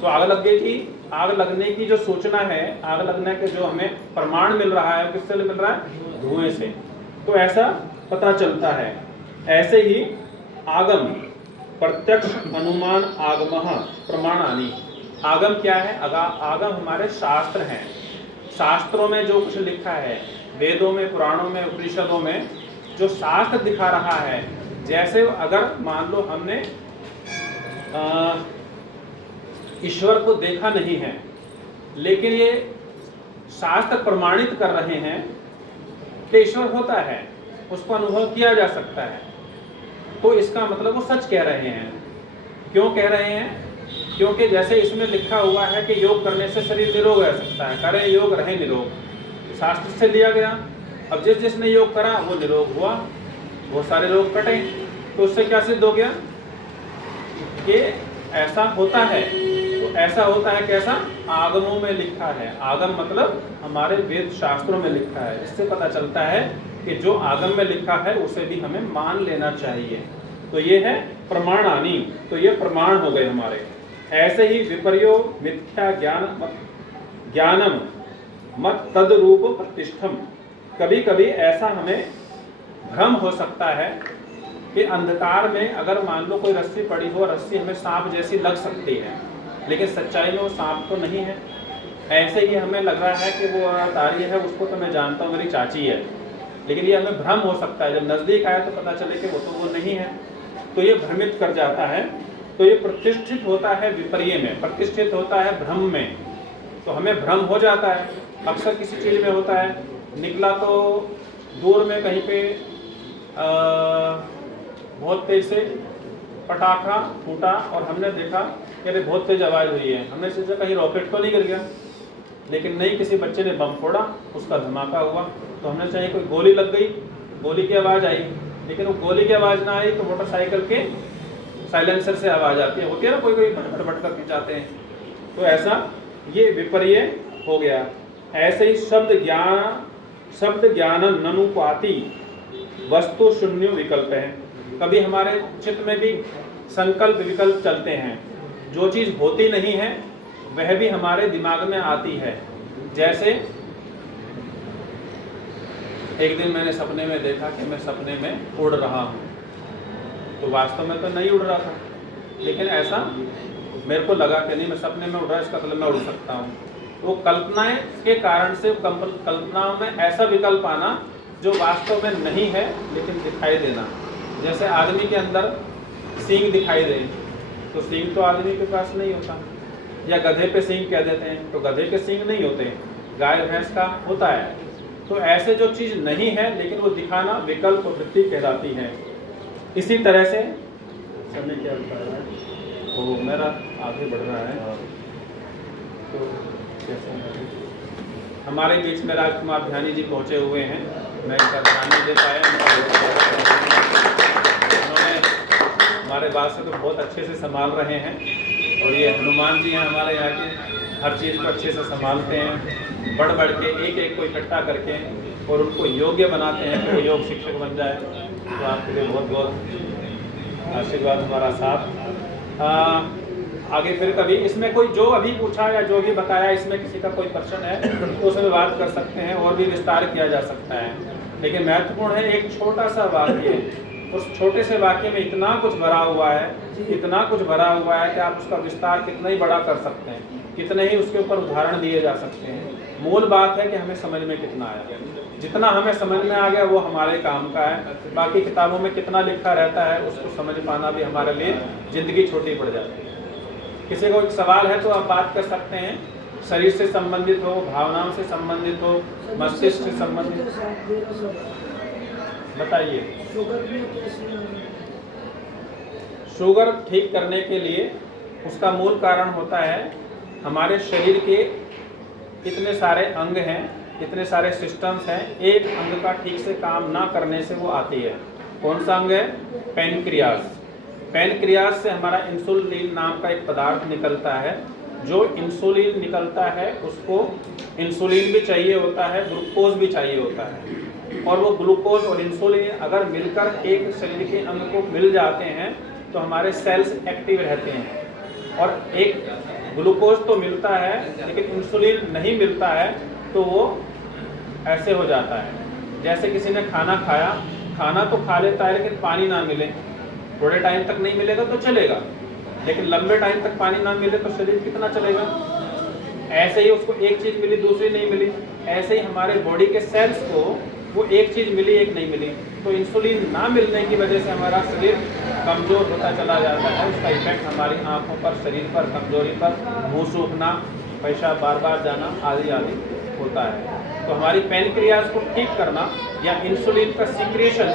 तो आग लग गई की, आग लगने की जो सूचना है, आग लगने के जो हमें प्रमाण मिल रहा है, किससे मिल रहा है? धुएं से। तो ऐसा पता चलता है। ऐसे ही आगम, प्रत्यक्ष, अनुमान, आगम, प्रमाणानि। आगम क्या है? आगम हमारे शास्त्र हैं। शास्त्रों में जो कुछ लिखा है, वेदों में, पुराणों में, उपनिषदों में जो शास्त्र दिखा रहा है, जैसे अगर मान लो हमने ईश्वर को देखा नहीं है, लेकिन ये शास्त्र प्रमाणित कर रहे हैं कि ईश्वर होता है, उसको अनुभव किया जा सकता है, तो इसका मतलब वो सच कह रहे हैं। क्यों कह रहे हैं? क्योंकि जैसे इसमें लिखा हुआ है कि योग करने से शरीर निरोग रह सकता है, करें योग रहे निरोग, शास्त्र से लिया गया। अब जिसने योग करा वो निरोग हुआ, बहुत सारे रोग कटे। तो उससे क्या सिद्ध हो गया कि ऐसा होता है। तो ऐसा होता है कैसा? आगमों में लिखा है। आगम मतलब हमारे वेद शास्त्रों में लिखा है। इससे पता चलता है कि जो आगम में लिखा है उसे भी हमें मान लेना चाहिए। तो ये है प्रमाणानि। तो ये प्रमाण हो गए हमारे। ऐसे ही विपर्यो मिथ्या ज्ञानम मत तद रूप प्रतिष्ठम। कभी कभी ऐसा हमें भ्रम हो सकता है कि अंधकार में अगर मान लो कोई रस्सी पड़ी हो, रस्सी हमें सांप जैसी लग सकती है, लेकिन सच्चाई में वो सांप तो नहीं है। ऐसे ही हमें लग रहा है कि वो तारी है, उसको तो मैं जानता हूँ, मेरी चाची है, लेकिन ये हमें भ्रम हो सकता है। जब नज़दीक आया तो पता चले कि वो तो वो नहीं है, तो ये भ्रमित कर जाता है। तो ये प्रतिष्ठित होता है विपर्य में, प्रतिष्ठित होता है भ्रम में। तो हमें भ्रम हो जाता है, अक्सर किसी चीज़ में होता है, निकला तो दूर में कहीं पे बहुत तेज से पटाखा फूटा और हमने देखा कि अरे बहुत तेज आवाज़ हुई है। हमने सोचा कहीं रॉकेट तो नहीं गिर गया, लेकिन नहीं, किसी बच्चे ने बम फोड़ा, उसका धमाका हुआ। तो हमने चाहिए कोई गोली लग गई, गोली की आवाज़ आई, लेकिन वो गोली की आवाज़ ना आई तो मोटरसाइकिल के साइलेंसर से आवाज़ आती है, होती है ना, कोई कोई भटभट करके जाते हैं। तो ऐसा ये विपर्य हो गया। ऐसे ही शब्द ज्ञान ननुपाति वस्तु शून्य विकल्प है। कभी हमारे चित्त में भी संकल्प विकल्प चलते हैं, जो चीज़ होती नहीं है वह भी हमारे दिमाग में आती है। जैसे एक दिन मैंने सपने में देखा कि मैं सपने में उड़ रहा हूँ, तो वास्तव में तो नहीं उड़ रहा था, लेकिन ऐसा मेरे को लगा कि नहीं मैं सपने में उड़ रहा, इसका मतलब मैं उड़ सकता हूँ। तो कल्पनाएं के कारण से कल्पनाओं में ऐसा विकल्प आना जो वास्तव में नहीं है लेकिन दिखाई देना। जैसे आदमी के अंदर सींग दिखाई दे, तो सींग तो आदमी के पास नहीं होता, या गधे पे सींग कह देते हैं तो गधे के सींग नहीं होते, गाय भैंस का होता है। तो ऐसे जो चीज़ नहीं है लेकिन वो दिखाना विकल्प वृत्ति कहलाती है। इसी तरह से समय क्या बता रहा है, वो मेरा आगे बढ़ रहा है। तो हमारे बीच में राजकुमार ध्यानी जी पहुँचे हुए हैं, मैं इनका ध्यान नहीं दे पाया। उन्होंने हमारे बात से तो बहुत अच्छे से संभाल रहे हैं, और ये हनुमान जी हैं हमारे यहाँ के, हर चीज़ को अच्छे से संभालते हैं, बढ़ बढ़ के एक एक को इकट्ठा करके और उनको योग्य बनाते हैं कि वो योग शिक्षक बन जाए। तो आपके लिए बहुत बहुत आशीर्वाद, हमारा साथ। आगे फिर कभी इसमें कोई जो अभी पूछा या जो भी बताया, इसमें किसी का कोई प्रश्न है तो उसमें बात कर सकते हैं और भी विस्तार किया जा सकता है। लेकिन महत्वपूर्ण है एक छोटा सा वाक्य, उस छोटे से वाक्य में इतना कुछ भरा हुआ है, इतना कुछ भरा हुआ है कि आप उसका विस्तार कितना ही बड़ा कर सकते हैं, कितने ही उसके ऊपर उदाहरण दिए जा सकते हैं। मूल बात है कि हमें समझ में कितना आया, जितना हमें समझ में आ गया वो हमारे काम का है। बाकी किताबों में कितना लिखा रहता है उसको समझ पाना भी हमारे लिए ज़िंदगी छोटी पड़ जाती है। किसी को एक सवाल है तो आप बात कर सकते हैं, शरीर से संबंधित हो, भावनाओं से संबंधित हो, मस्तिष्क से संबंधित, बताइए। शुगर ठीक करने के लिए उसका मूल कारण होता है हमारे शरीर के इतने सारे अंग हैं, इतने सारे सिस्टम्स हैं, एक अंग का ठीक से काम ना करने से वो आती है। कौन सा अंग है? पैनक्रियास। पैनक्रियास से हमारा इंसुलिन नाम का एक पदार्थ निकलता है। जो इंसुलिन निकलता है उसको इंसुलिन भी चाहिए होता है, ग्लूकोज भी चाहिए होता है, और वो ग्लूकोज और इंसुलिन अगर मिलकर एक शरीर के अंग को मिल जाते हैं तो हमारे सेल्स एक्टिव रहते हैं। और एक ग्लूकोज तो मिलता है लेकिन इंसुलिन नहीं मिलता है तो वो ऐसे हो जाता है जैसे किसी ने खाना खाया, खाना तो खा लेता है लेकिन पानी ना मिले, थोड़े टाइम तक नहीं मिलेगा तो चलेगा, लेकिन लंबे टाइम तक पानी ना मिले तो शरीर कितना चलेगा। ऐसे ही उसको एक चीज़ मिली दूसरी नहीं मिली, ऐसे ही हमारे बॉडी के सेल्स को वो एक चीज़ मिली एक नहीं मिली, तो इंसुलिन ना मिलने की वजह से हमारा शरीर कमज़ोर होता चला जाता है। उसका इफेक्ट हमारी आँखों पर, शरीर पर, कमजोरी पर, मुँह सूखना, पेशाब बार बार जाना आदि आदि होता है। तो हमारी पैनक्रियाज को ठीक करना या इंसुलिन का सीक्रेशन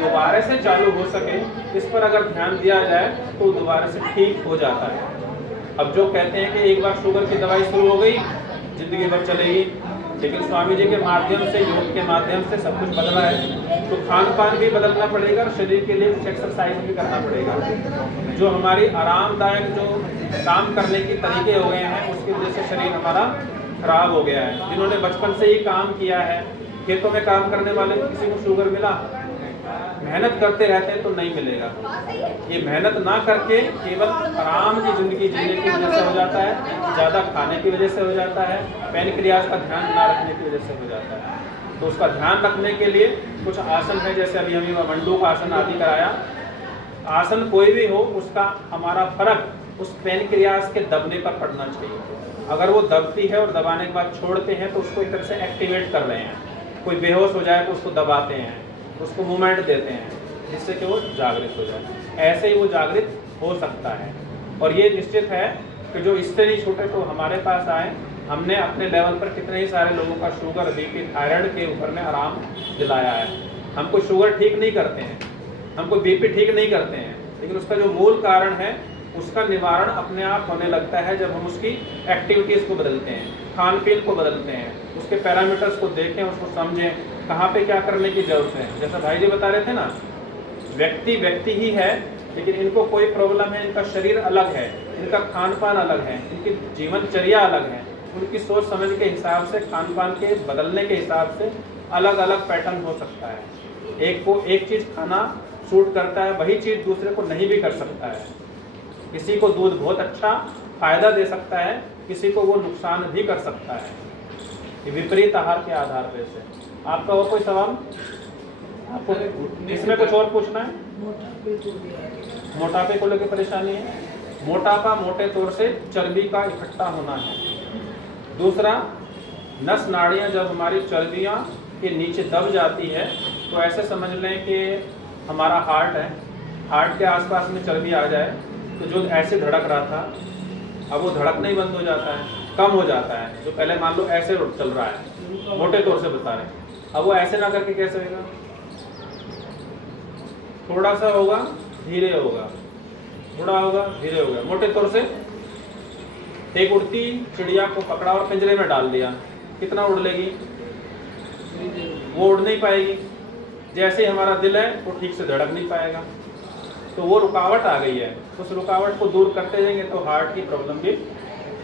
दोबारा से चालू हो सके, इस पर अगर ध्यान दिया जाए तो दोबारा से ठीक हो जाता है। अब जो कहते हैं कि एक बार शुगर की दवाई शुरू हो गई जिंदगी भर चलेगी, लेकिन स्वामी जी के माध्यम से, योग के माध्यम से सब कुछ बदला है। तो खान पान भी बदलना पड़ेगा और शरीर के लिए कुछ एक्सरसाइज भी करना पड़ेगा। जो हमारी आरामदायक जो काम करने के तरीके हो गए हैं उसकी वजह से शरीर हमारा खराब हो गया है। जिन्होंने बचपन से ही काम किया है, खेतों में काम करने वाले किसी को शुगर मिला? मेहनत करते रहते हैं तो नहीं मिलेगा। ये मेहनत ना करके केवल आराम की ज़िंदगी जीने की वजह से हो जाता है, ज़्यादा खाने की वजह से हो जाता है, पैनक्रियाज का ध्यान ना रखने की वजह से हो जाता है। तो उसका ध्यान रखने के लिए कुछ आसन है, जैसे अभी हमें मंडूक आसन आदि कराया। आसन कोई भी हो उसका हमारा फर्क उस पैनक्रियाज के दबने पर पड़ना चाहिए। अगर वो दबती है और दबाने के बाद छोड़ते हैं तो उसको एक तरह से एक्टिवेट कर रहे हैं। कोई बेहोश हो जाए तो उसको दबाते हैं, उसको मूवमेंट देते हैं जिससे कि वो जागृत हो जाए। ऐसे ही वो जागृत हो सकता है। और ये निश्चित है कि जो इससे नहीं छूटे तो हमारे पास आए, हमने अपने लेवल पर कितने ही सारे लोगों का शुगर, बीपी, थायराइड के ऊपर में आराम दिलाया है। हमको शुगर ठीक नहीं करते हैं, हमको बीपी ठीक नहीं करते हैं, लेकिन उसका जो मूल कारण है उसका निवारण अपने आप होने लगता है जब हम उसकी एक्टिविटीज़ को बदलते हैं, खान पीन को बदलते हैं, उसके पैरामीटर्स को देखें, उसको समझें, कहाँ पे क्या करने की ज़रूरत है। जैसा भाई जी बता रहे थे ना, व्यक्ति व्यक्ति ही है, लेकिन इनको कोई प्रॉब्लम है, इनका शरीर अलग है, इनका खान पान अलग है, इनकी जीवनचर्या अलग है, उनकी सोच समझ के हिसाब से, खान पान के बदलने के हिसाब से अलग अलग पैटर्न हो सकता है। एक को एक चीज़ खाना सूट करता है, वही चीज़ दूसरे को नहीं भी कर सकता है। किसी को दूध बहुत अच्छा फ़ायदा दे सकता है, किसी को वो नुकसान भी कर सकता है, ये विपरीत आहार के आधार पर से। आपका और कोई सवाल? आपको इसमें कुछ और पूछना है? मोटापे को भी है। मोटापे को लेकर परेशानी है? मोटापा मोटे तौर से चर्बी का इकट्ठा होना है। दूसरा, नस नाड़ियाँ जब हमारी चर्बियाँ के नीचे दब जाती है तो ऐसे समझ लें कि हमारा हार्ट है, हार्ट के आसपास में चर्बी आ जाए तो जो ऐसे धड़क रहा था अब वो धड़कना ही बंद हो जाता है, कम हो जाता है। जो पहले मान लो ऐसे चल रहा है, मोटे तौर से बता रहे हैं, अब वो ऐसे ना करके कैसे होगा? थोड़ा सा होगा, धीरे होगा, थोड़ा होगा, धीरे होगा। मोटे तौर से एक उड़ती चिड़िया को पकड़ा और पिंजरे में डाल दिया, कितना उड़ लेगी? वो उड़ नहीं पाएगी। जैसे ही हमारा दिल है वो ठीक से धड़क नहीं पाएगा, तो वो रुकावट आ गई है। उस रुकावट को दूर करते जाएंगे तो हार्ट की प्रॉब्लम भी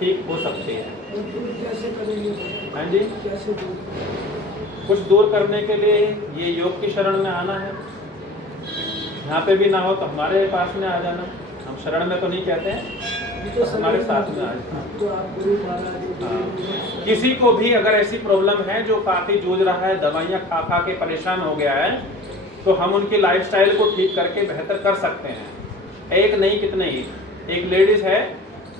ठीक हो सकती है। तो दूर कैसे करेंगे? हाँ जी, कैसे दूर? कुछ दूर करने के लिए ये योग की शरण में आना है। यहाँ पे भी ना हो तो हमारे पास में आ जाना। हम शरण में तो नहीं कहते हैं, तो हमारे साथ में आ जाना। तो आप गुरु महाराज हाँ। किसी को भी अगर ऐसी प्रॉब्लम है जो काफ़ी जूझ रहा है, दवाइयाँ खा खा के परेशान हो गया है, तो हम उनकी लाइफस्टाइल को ठीक करके बेहतर कर सकते हैं। एक नहीं कितने ही। एक लेडीज़ है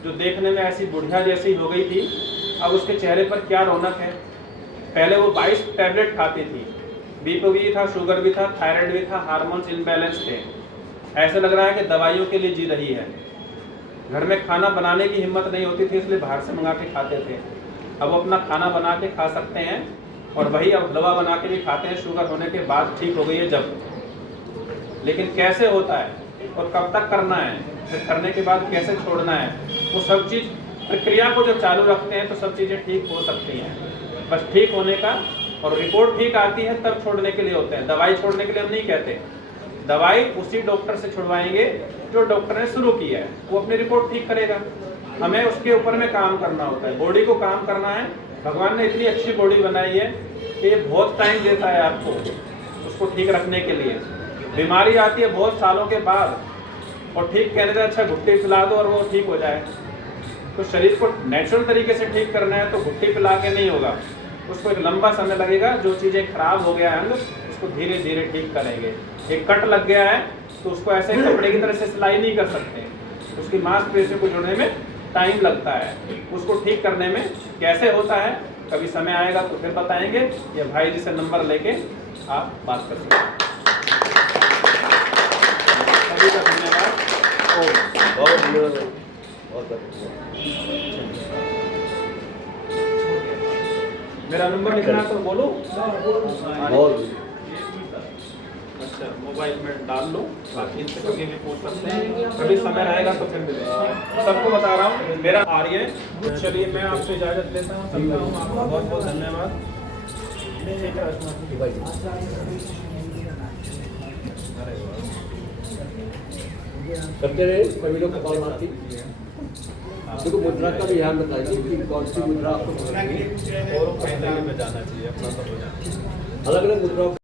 जो देखने में ऐसी बुढ़िया जैसी हो गई थी, अब उसके चेहरे पर क्या रौनक है। पहले वो 22 टैबलेट खाती थी, बीपी भी था, शुगर भी था, थायराइड भी था, हार्मोन्स इनबैलेंस थे। ऐसे लग रहा है कि दवाइयों के लिए जी रही है। घर में खाना बनाने की हिम्मत नहीं होती थी, इसलिए बाहर से मंगा के खाते थे। अब वो अपना खाना बना के खा सकते हैं, और वही अब दवा बना के भी खाते हैं। शुगर होने के बाद ठीक हो गई है जब। लेकिन कैसे होता है और कब तक करना है, फिर करने के बाद कैसे छोड़ना है, वो सब चीज़ प्रक्रिया को जब चालू रखते हैं तो सब चीज़ें ठीक हो सकती हैं। बस ठीक होने का और रिपोर्ट ठीक आती है तब छोड़ने के लिए होते हैं। दवाई छोड़ने के लिए हम नहीं कहते। दवाई उसी डॉक्टर से छुड़वाएंगे जो डॉक्टर ने शुरू की है, वो अपनी रिपोर्ट ठीक करेगा। हमें उसके ऊपर में काम करना होता है, बॉडी को काम करना है। भगवान ने इतनी अच्छी बॉडी बनाई है कि ये बहुत टाइम देता है आपको उसको ठीक रखने के लिए। बीमारी आती है बहुत सालों के बाद, और ठीक कहने से अच्छा घुट्टी पिला दो और वो ठीक हो जाए। तो शरीर को नेचुरल तरीके से ठीक करना है तो घुट्टी पिला के नहीं होगा, उसको एक लंबा समय लगेगा। जो चीज़ें खराब हो गया है अंग, उसको धीरे धीरे ठीक करेंगे। एक कट लग गया है तो उसको ऐसे कपड़े की तरह से सिलाई नहीं कर सकते, उसकी मांसपेशियों को जोड़ने में टाइम लगता है। उसको ठीक करने में कैसे होता है, कभी समय आएगा तो फिर बताएंगे, या भाई जी से नंबर लेके आप बात कर सकते हैं। सभी का धन्यवाद। मेरा नंबर लिखना है तो बोलो। अच्छा, मोबाइल में डाल लो, बाकी इनसे कभी भी पूछ सकते हैं, कभी समय रहेगा तो फिर मिलेंगे। सबको बता रहा हूँ, मेरा आर्य। चलिए मैं आपसे इजाज़त लेता हूँ, चलता हूँ। आपका बहुत बहुत धन्यवाद। करते रहे सभी लोग कपालभाति। देखो मुद्रा का भी ध्यान बताइए कि कौन सी मुद्रा आपको और कहीं में जाना चाहिए, अपना सब हो जाना चाहिए। अलग अलग मुद्राओं